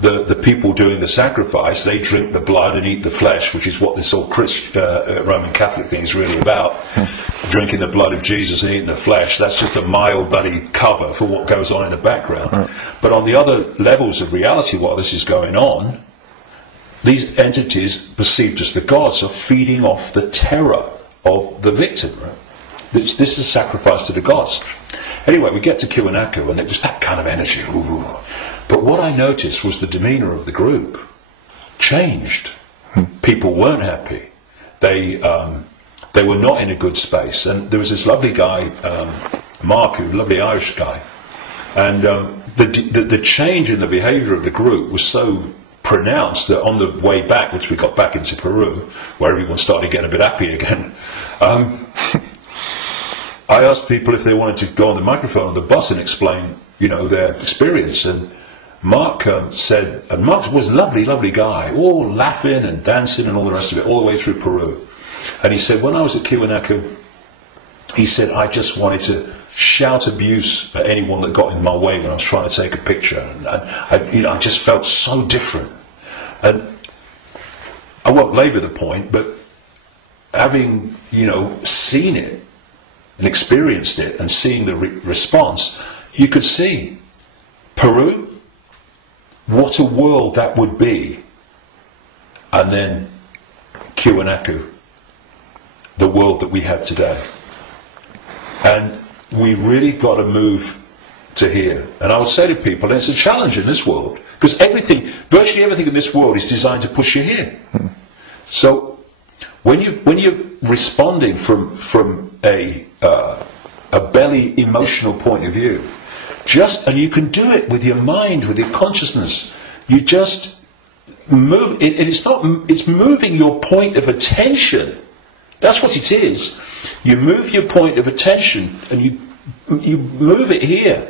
the people doing the sacrifice, they drink the blood and eat the flesh, which is what this whole Roman Catholic thing is really about. Drinking the blood of Jesus and eating the flesh, that's just a mild bloody cover for what goes on in the background. But on the other levels of reality, while this is going on, these entities perceived as the gods are feeding off the terror of the victim. Right? This is a sacrifice to the gods. Anyway, we get to Kiwanaku, and it was that kind of energy. Ooh. But what I noticed was the demeanour of the group changed. People weren't happy. They were not in a good space. And there was this lovely guy, Mark, who lovely Irish guy, and the change in the behaviour of the group was so pronounced that on the way back, which we got back into Peru, where everyone started getting a bit happy again, I asked people if they wanted to go on the microphone on the bus and explain, their experience. And Mark said, and Mark was a lovely, lovely guy, all laughing and dancing and all the rest of it, all the way through Peru. And he said, when I was at Kiwanaku, he said, I just wanted to shout abuse at anyone that got in my way when I was trying to take a picture. And I just felt so different. And I won't labour the point, but having, seen it and experienced it and seeing the response, you could see Peru, what a world that would be. And then Kiwanaku, the world that we have today. And we really got to move to here. And I would say to people, it's a challenge in this world, because virtually everything in this world is designed to push you here. So when you're responding from a belly emotional point of view, and you can do it with your mind, with your consciousness, you just move. It's moving your point of attention. That's what it is. You move your point of attention, and you move it here,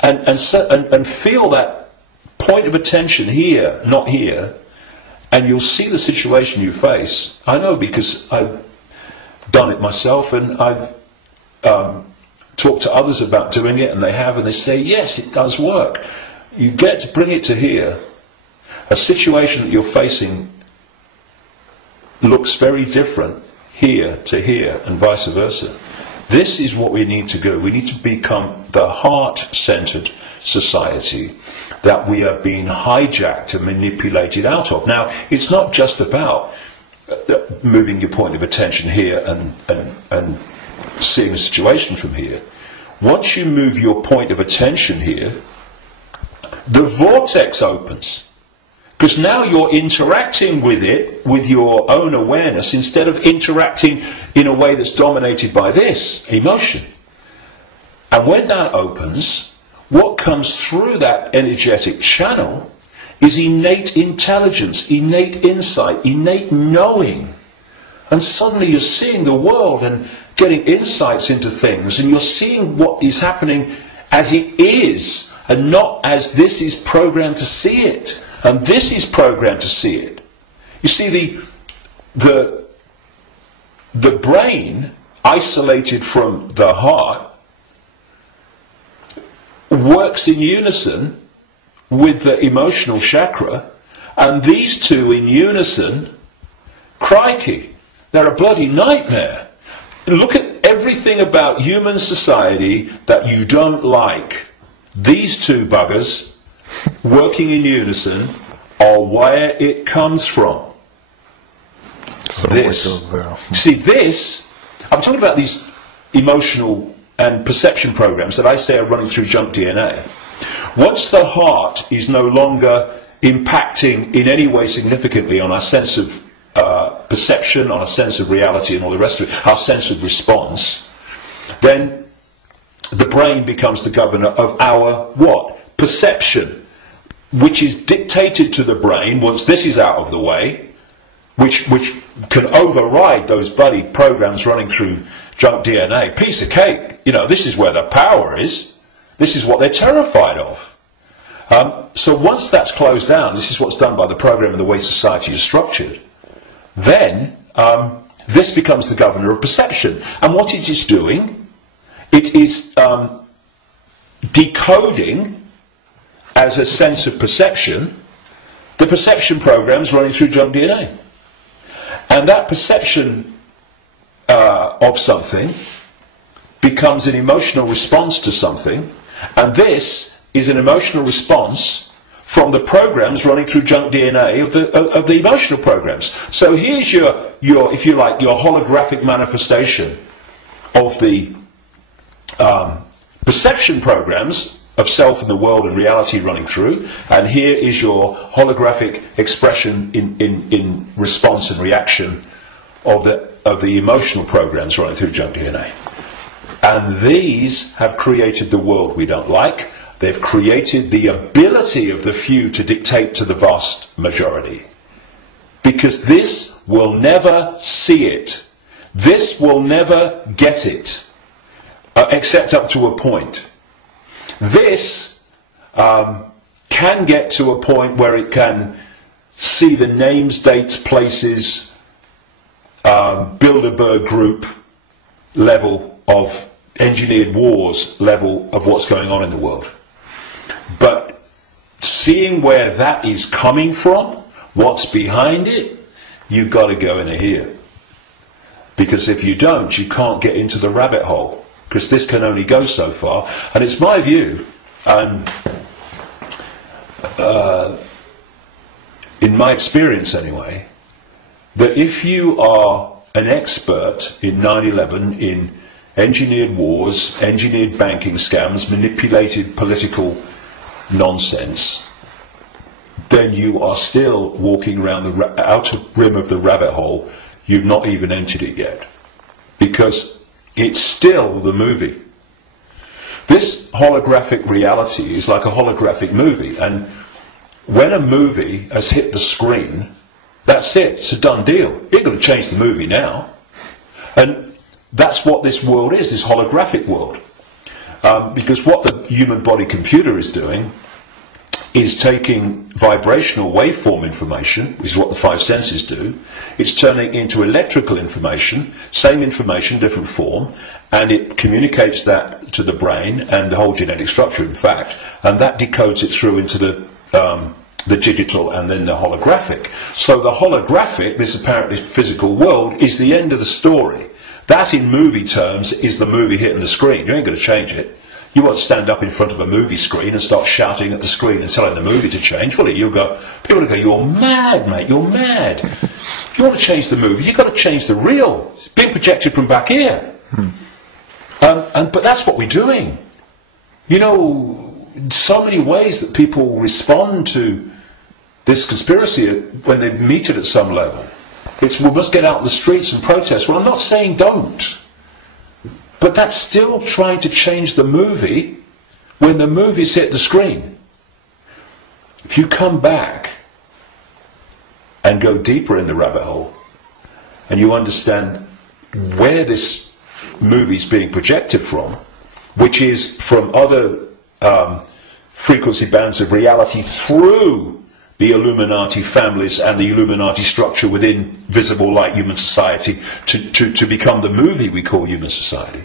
and feel that point of attention here, not here, and you'll see the situation you face. I know, because I've done it myself, and I've talked to others about doing it, and they have, and they say, yes, it does work. You get to bring it to here. A situation that you're facing looks very different here to here, and vice versa. This is what we need to do. We need to become the heart-centered society that we are being hijacked and manipulated out of. Now, it's not just about moving your point of attention here and seeing the situation from here. Once you move your point of attention here, the vortex opens. Because now you're interacting with it, with your own awareness, instead of interacting in a way that's dominated by this emotion. And when that opens, what comes through that energetic channel is innate intelligence, innate insight, innate knowing. And suddenly you're seeing the world and getting insights into things, and you're seeing what is happening as it is, and not as this is programmed to see it. And this is programmed to see it. You see, the brain, isolated from the heart, works in unison with the emotional chakra, and these two in unison, crikey, they're a bloody nightmare. Look at everything about human society that you don't like. These two buggers working in unison are where it comes from. So see, I'm talking about these emotional and perception programs that I say are running through junk DNA. Once the heart is no longer impacting in any way significantly on our sense of perception, on our sense of reality and all the rest of it, our sense of response, then the brain becomes the governor of our what? Perception, which is dictated to the brain once this is out of the way, which can override those bloody programs running through junk DNA. Piece of cake. This is where the power is. This is what they're terrified of. So once that's closed down, this is what's done by the program and the way society is structured, then this becomes the governor of perception. And what it is doing, it is decoding as a sense of perception the perception programs running through junk DNA. And that perception of something becomes an emotional response to something, and this is an emotional response from the programs running through junk DNA of the emotional programs. So here's your, if you like, your holographic manifestation of the perception programs of self and the world and reality running through, and here is your holographic expression in response and reaction of the emotional programs running through junk DNA. And these have created the world we don't like. They've created the ability of the few to dictate to the vast majority. Because this will never see it. This will never get it. Except up to a point. This can get to a point where it can see the names, dates, places, Bilderberg group level of engineered wars level of what's going on in the world. But seeing where that is coming from, what's behind it, you've got to go into here. Because if you don't, you can't get into the rabbit hole. Because this can only go so far. And it's my view, and in my experience anyway, that if you are an expert in 9/11, in engineered wars, engineered banking scams, manipulated political nonsense, then you are still walking around the outer rim of the rabbit hole. You've not even entered it yet. Because it's still the movie. This holographic reality is like a holographic movie, and when a movie has hit the screen, that's it, it's a done deal. You're going to change the movie now. And that's what this world is, this holographic world. Because what the human body computer is doing is taking vibrational waveform information, which is what the five senses do. It's turning it into electrical information, same information, different form, and it communicates that to the brain and the whole genetic structure, in fact, and that decodes it through into the digital and then the holographic. So the holographic, this apparently physical world, is the end of the story. That, in movie terms, is the movie hitting the screen. You ain't going to change it. You won't stand up in front of a movie screen and start shouting at the screen and telling the movie to change, will you? People will go, you're mad, mate, you're mad. If you want to change the movie, you've got to change the real. It's being projected from back here. But that's what we're doing. You know, so many ways that people respond to this conspiracy when they meet it at some level. It's, we must get out in the streets and protest. Well, I'm not saying don't. But that's still trying to change the movie when the movie's hit the screen. If you come back and go deeper in the rabbit hole, and you understand where this movie's being projected from, which is from other frequency bands of reality through the Illuminati families and the Illuminati structure within visible light human society to become the movie we call human society,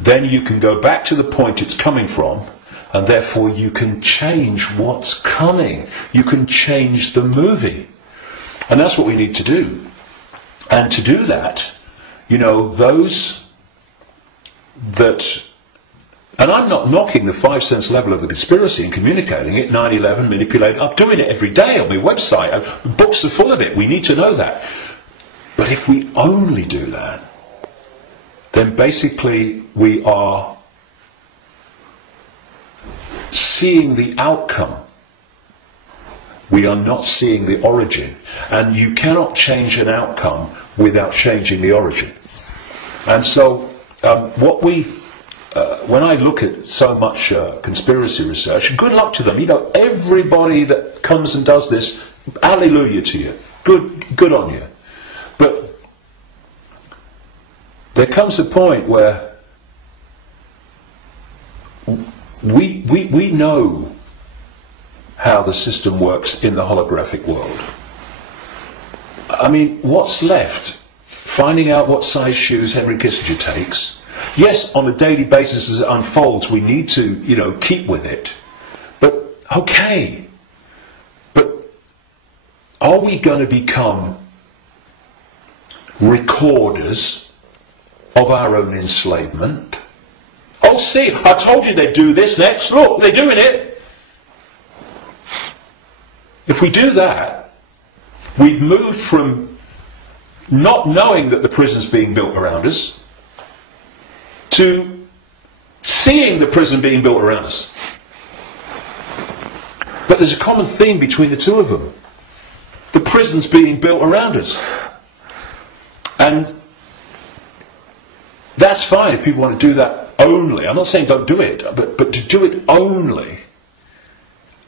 then you can go back to the point it's coming from, and therefore you can change what's coming. You can change the movie. And that's what we need to do. And to do that, you know, those that... And I'm not knocking the five sense level of the conspiracy and communicating it, 9/11, manipulating. I'm doing it every day on my website. Books are full of it. We need to know that. But if we only do that, then basically we are seeing the outcome. We are not seeing the origin. And you cannot change an outcome without changing the origin. And so when I look at so much conspiracy research, good luck to them. You know, everybody that comes and does this, hallelujah to you. Good on you. But there comes a point where we know how the system works in the holographic world. I mean, what's left? Finding out what size shoes Henry Kissinger takes. Yes, on a daily basis as it unfolds, we need to, you know, keep with it. But, okay. But are we going to become recorders of our own enslavement? Oh, see, I told you they'd do this next. Look, they're doing it. If we do that, we've moved from not knowing that the prison's being built around us to seeing the prison being built around us. But there's a common theme between the two of them. The prison's being built around us. And that's fine if people want to do that only. I'm not saying don't do it, but to do it only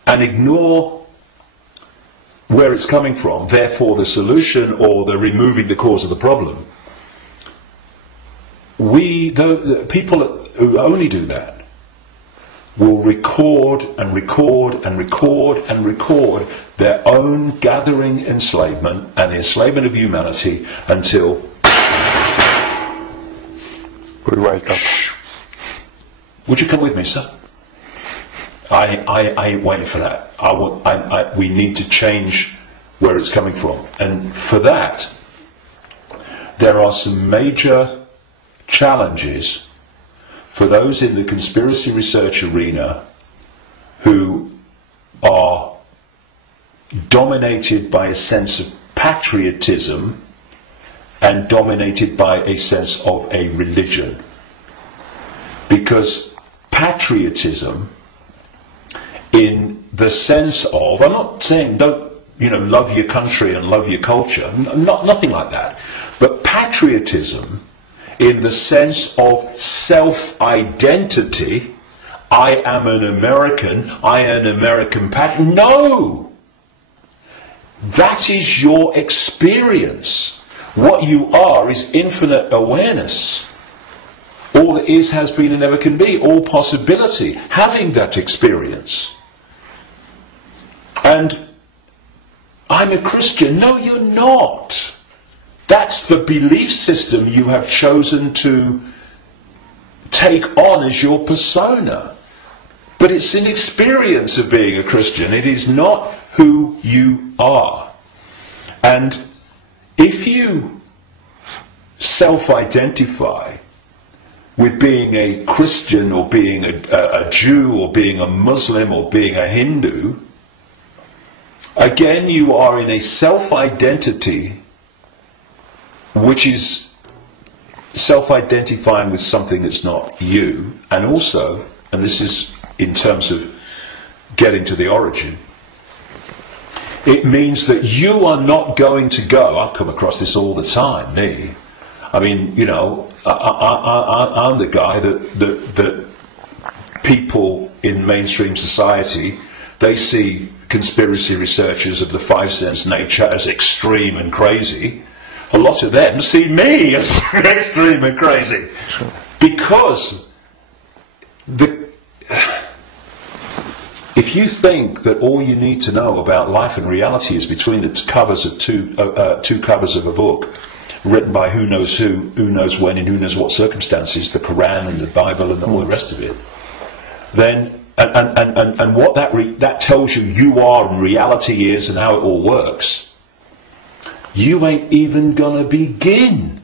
and ignore where it's coming from, therefore the solution or the removing the cause of the problem. The people who only do that will record and record and record and record their own gathering enslavement and the enslavement of humanity until we wake up. Would you come with me, sir? I ain't waiting for that. We need to change where it's coming from. And for that, there are some major challenges for those in the conspiracy research arena who are dominated by a sense of patriotism and dominated by a sense of a religion. Because patriotism, in the sense of, I'm not saying don't, love your country and love your culture, nothing like that, but patriotism in the sense of self-identity, I am an American, I am an American patriot. No! That is your experience. What you are is infinite awareness. All that is, has been, and never can be. All possibility. Having that experience. And I'm a Christian. No, you're not. That's the belief system you have chosen to take on as your persona. But it's an experience of being a Christian. It is not who you are. And if you self-identify with being a Christian or being a Jew or being a Muslim or being a Hindu, again you are in a self-identity which is self-identifying with something that's not you, and also, and this is in terms of getting to the origin, it means that you are not going to go, I've come across this all the time, me. I mean, I'm the guy that people in mainstream society, they see conspiracy researchers of the five sense nature as extreme and crazy. A lot of them see me as extreme and crazy. Because if you think that all you need to know about life and reality is between the covers of two covers of a book written by who knows when, and who knows what circumstances, the Quran and the Bible and all the rest of it, then and what that tells you are and reality is and how it all works, you ain't even gonna begin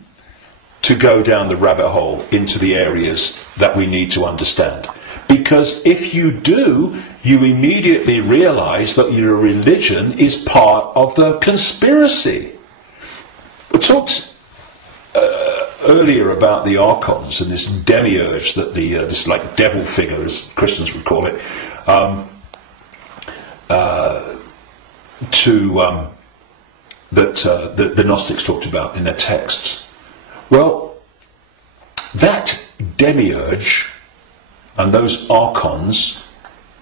to go down the rabbit hole into the areas that we need to understand. Because if you do, you immediately realize that your religion is part of the conspiracy. We talked earlier about the archons and this demiurge, that this like devil figure, as Christians would call it, that the Gnostics talked about in their texts. Well, that demiurge and those archons,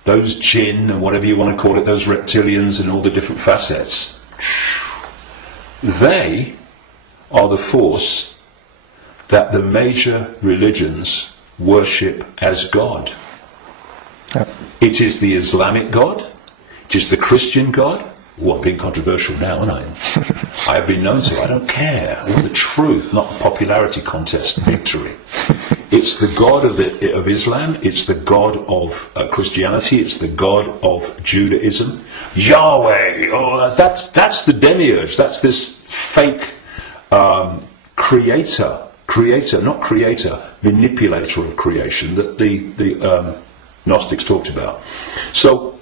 those jinn and whatever you want to call it, those reptilians and all the different facets, they are the force that the major religions worship as God. Yep. It is the Islamic God, it is the Christian God. Oh, I'm being controversial now, aren't I? I have been known to. I don't care. I want the truth, not a popularity contest victory. It's the God of Islam, it's the God of Christianity, it's the God of Judaism. Yahweh! Oh, that's the demiurge. That's this fake manipulator of creation that the Gnostics talked about. So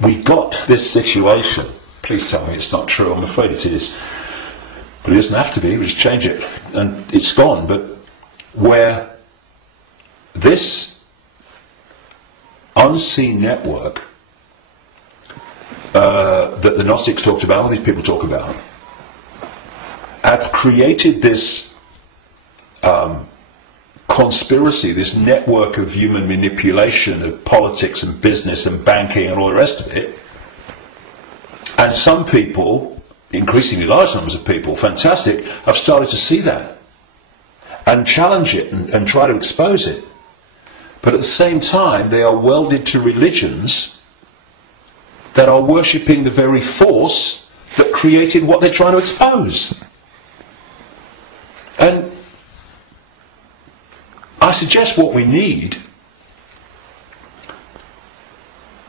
we got this situation. Please tell me it's not true. I'm afraid it is. But it doesn't have to be. We just change it. And it's gone. But where this unseen network that the Gnostics talked about, all these people talk about, have created this conspiracy, this network of human manipulation of politics and business and banking and all the rest of it. And some people, increasingly large numbers of people, fantastic, have started to see that and challenge it and try to expose it. But at the same time, they are welded to religions that are worshipping the very force that created what they're trying to expose. And I suggest what we need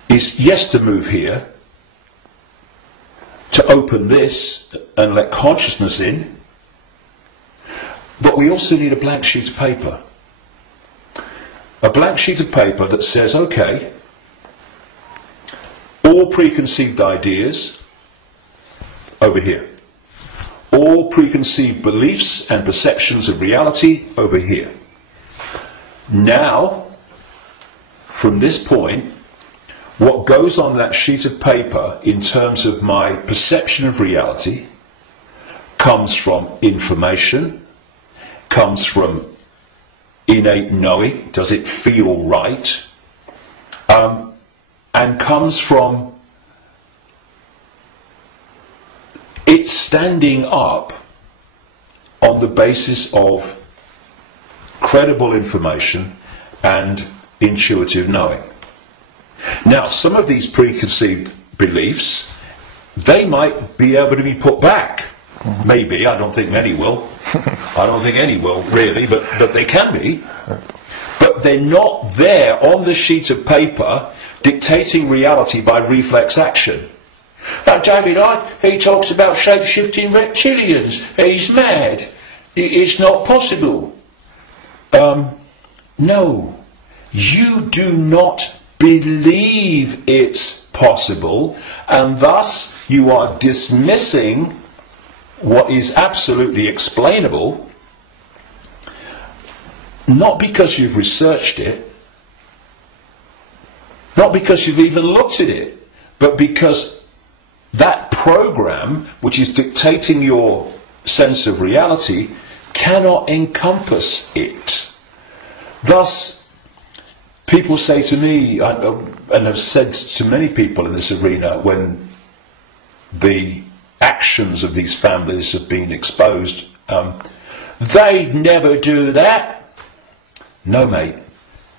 is, yes, to move here, to open this and let consciousness in, but we also need a blank sheet of paper. A blank sheet of paper that says, okay, all preconceived ideas over here. All preconceived beliefs and perceptions of reality over here. Now, from this point, what goes on that sheet of paper in terms of my perception of reality comes from information, comes from innate knowing, does it feel right, and comes from it standing up on the basis of credible information and intuitive knowing. Now, some of these preconceived beliefs, they might be able to be put back. Maybe, I don't think many will. I don't think any will, really, but they can be. But they're not there on the sheet of paper dictating reality by reflex action. That David Icke, he talks about shape-shifting reptilians. He's mad. It's not possible. No. You do not believe it's possible, and thus you are dismissing what is absolutely explainable, not because you've researched it, not because you've even looked at it, but because that program, which is dictating your sense of reality, cannot encompass it. Thus, people say to me, and have said to many people in this arena, when the actions of these families have been exposed, they'd never do that. No, mate,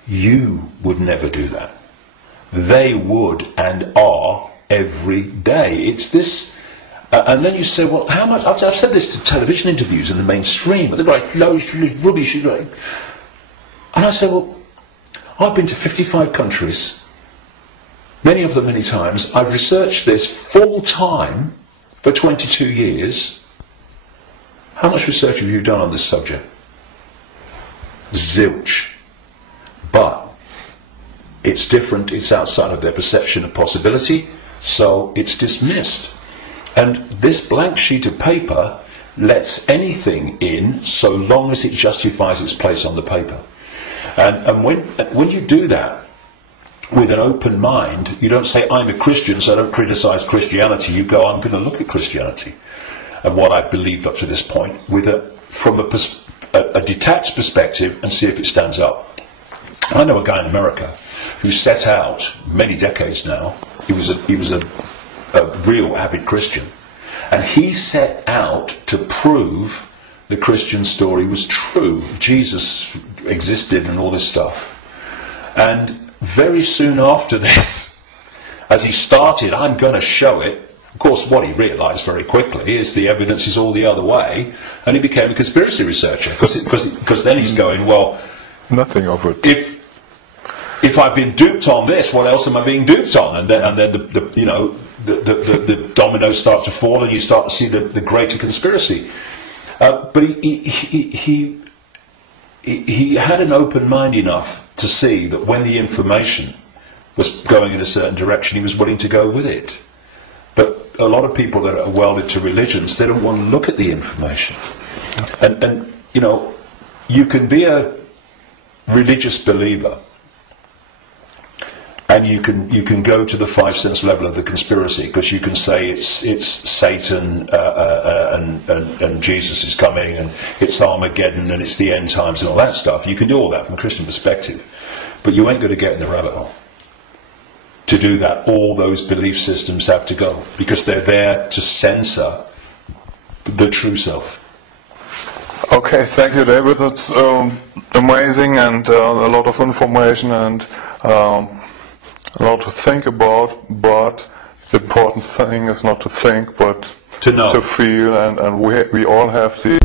you would never do that. They would and are every day. It's this, and then you say, well, how much? I've said this to television interviews in the mainstream, but they're like, loads of rubbish. And I say, well, I've been to 55 countries, many of them many times. I've researched this full time for 22 years. How much research have you done on this subject? Zilch. But it's different, it's outside of their perception of possibility, so it's dismissed. And this blank sheet of paper lets anything in so long as it justifies its place on the paper. And when you do that with an open mind, you don't say, I'm a Christian, so I don't criticize Christianity. You go, I'm going to look at Christianity and what I've believed up to this point from a detached perspective and see if it stands up. I know a guy in America who set out, many decades now, he was a real avid Christian, and he set out to prove the Christian story was true. Jesus existed and all this stuff. And very soon after this, as he started, I'm going to show it, of course what he realised very quickly is the evidence is all the other way, and he became a conspiracy researcher, because then he's going, well, nothing of it. If I've been duped on this, what else am I being duped on? And then the dominoes start to fall, and you start to see the greater conspiracy. But he had an open mind enough to see that when the information was going in a certain direction, he was willing to go with it. But a lot of people that are welded to religions, they don't want to look at the information. And you know, you can be a religious believer, and you can go to the 5 sense level of the conspiracy, because you can say it's Satan and Jesus is coming, and it's Armageddon, and it's the end times and all that stuff. You can do all that from a Christian perspective, but you ain't going to get in the rabbit hole. To do that, all those belief systems have to go, because they're there to censor the true self. Okay, thank you, David. It's amazing, and a lot of information, and a lot to think about, but the important thing is not to think, but to know, to feel, and we all have the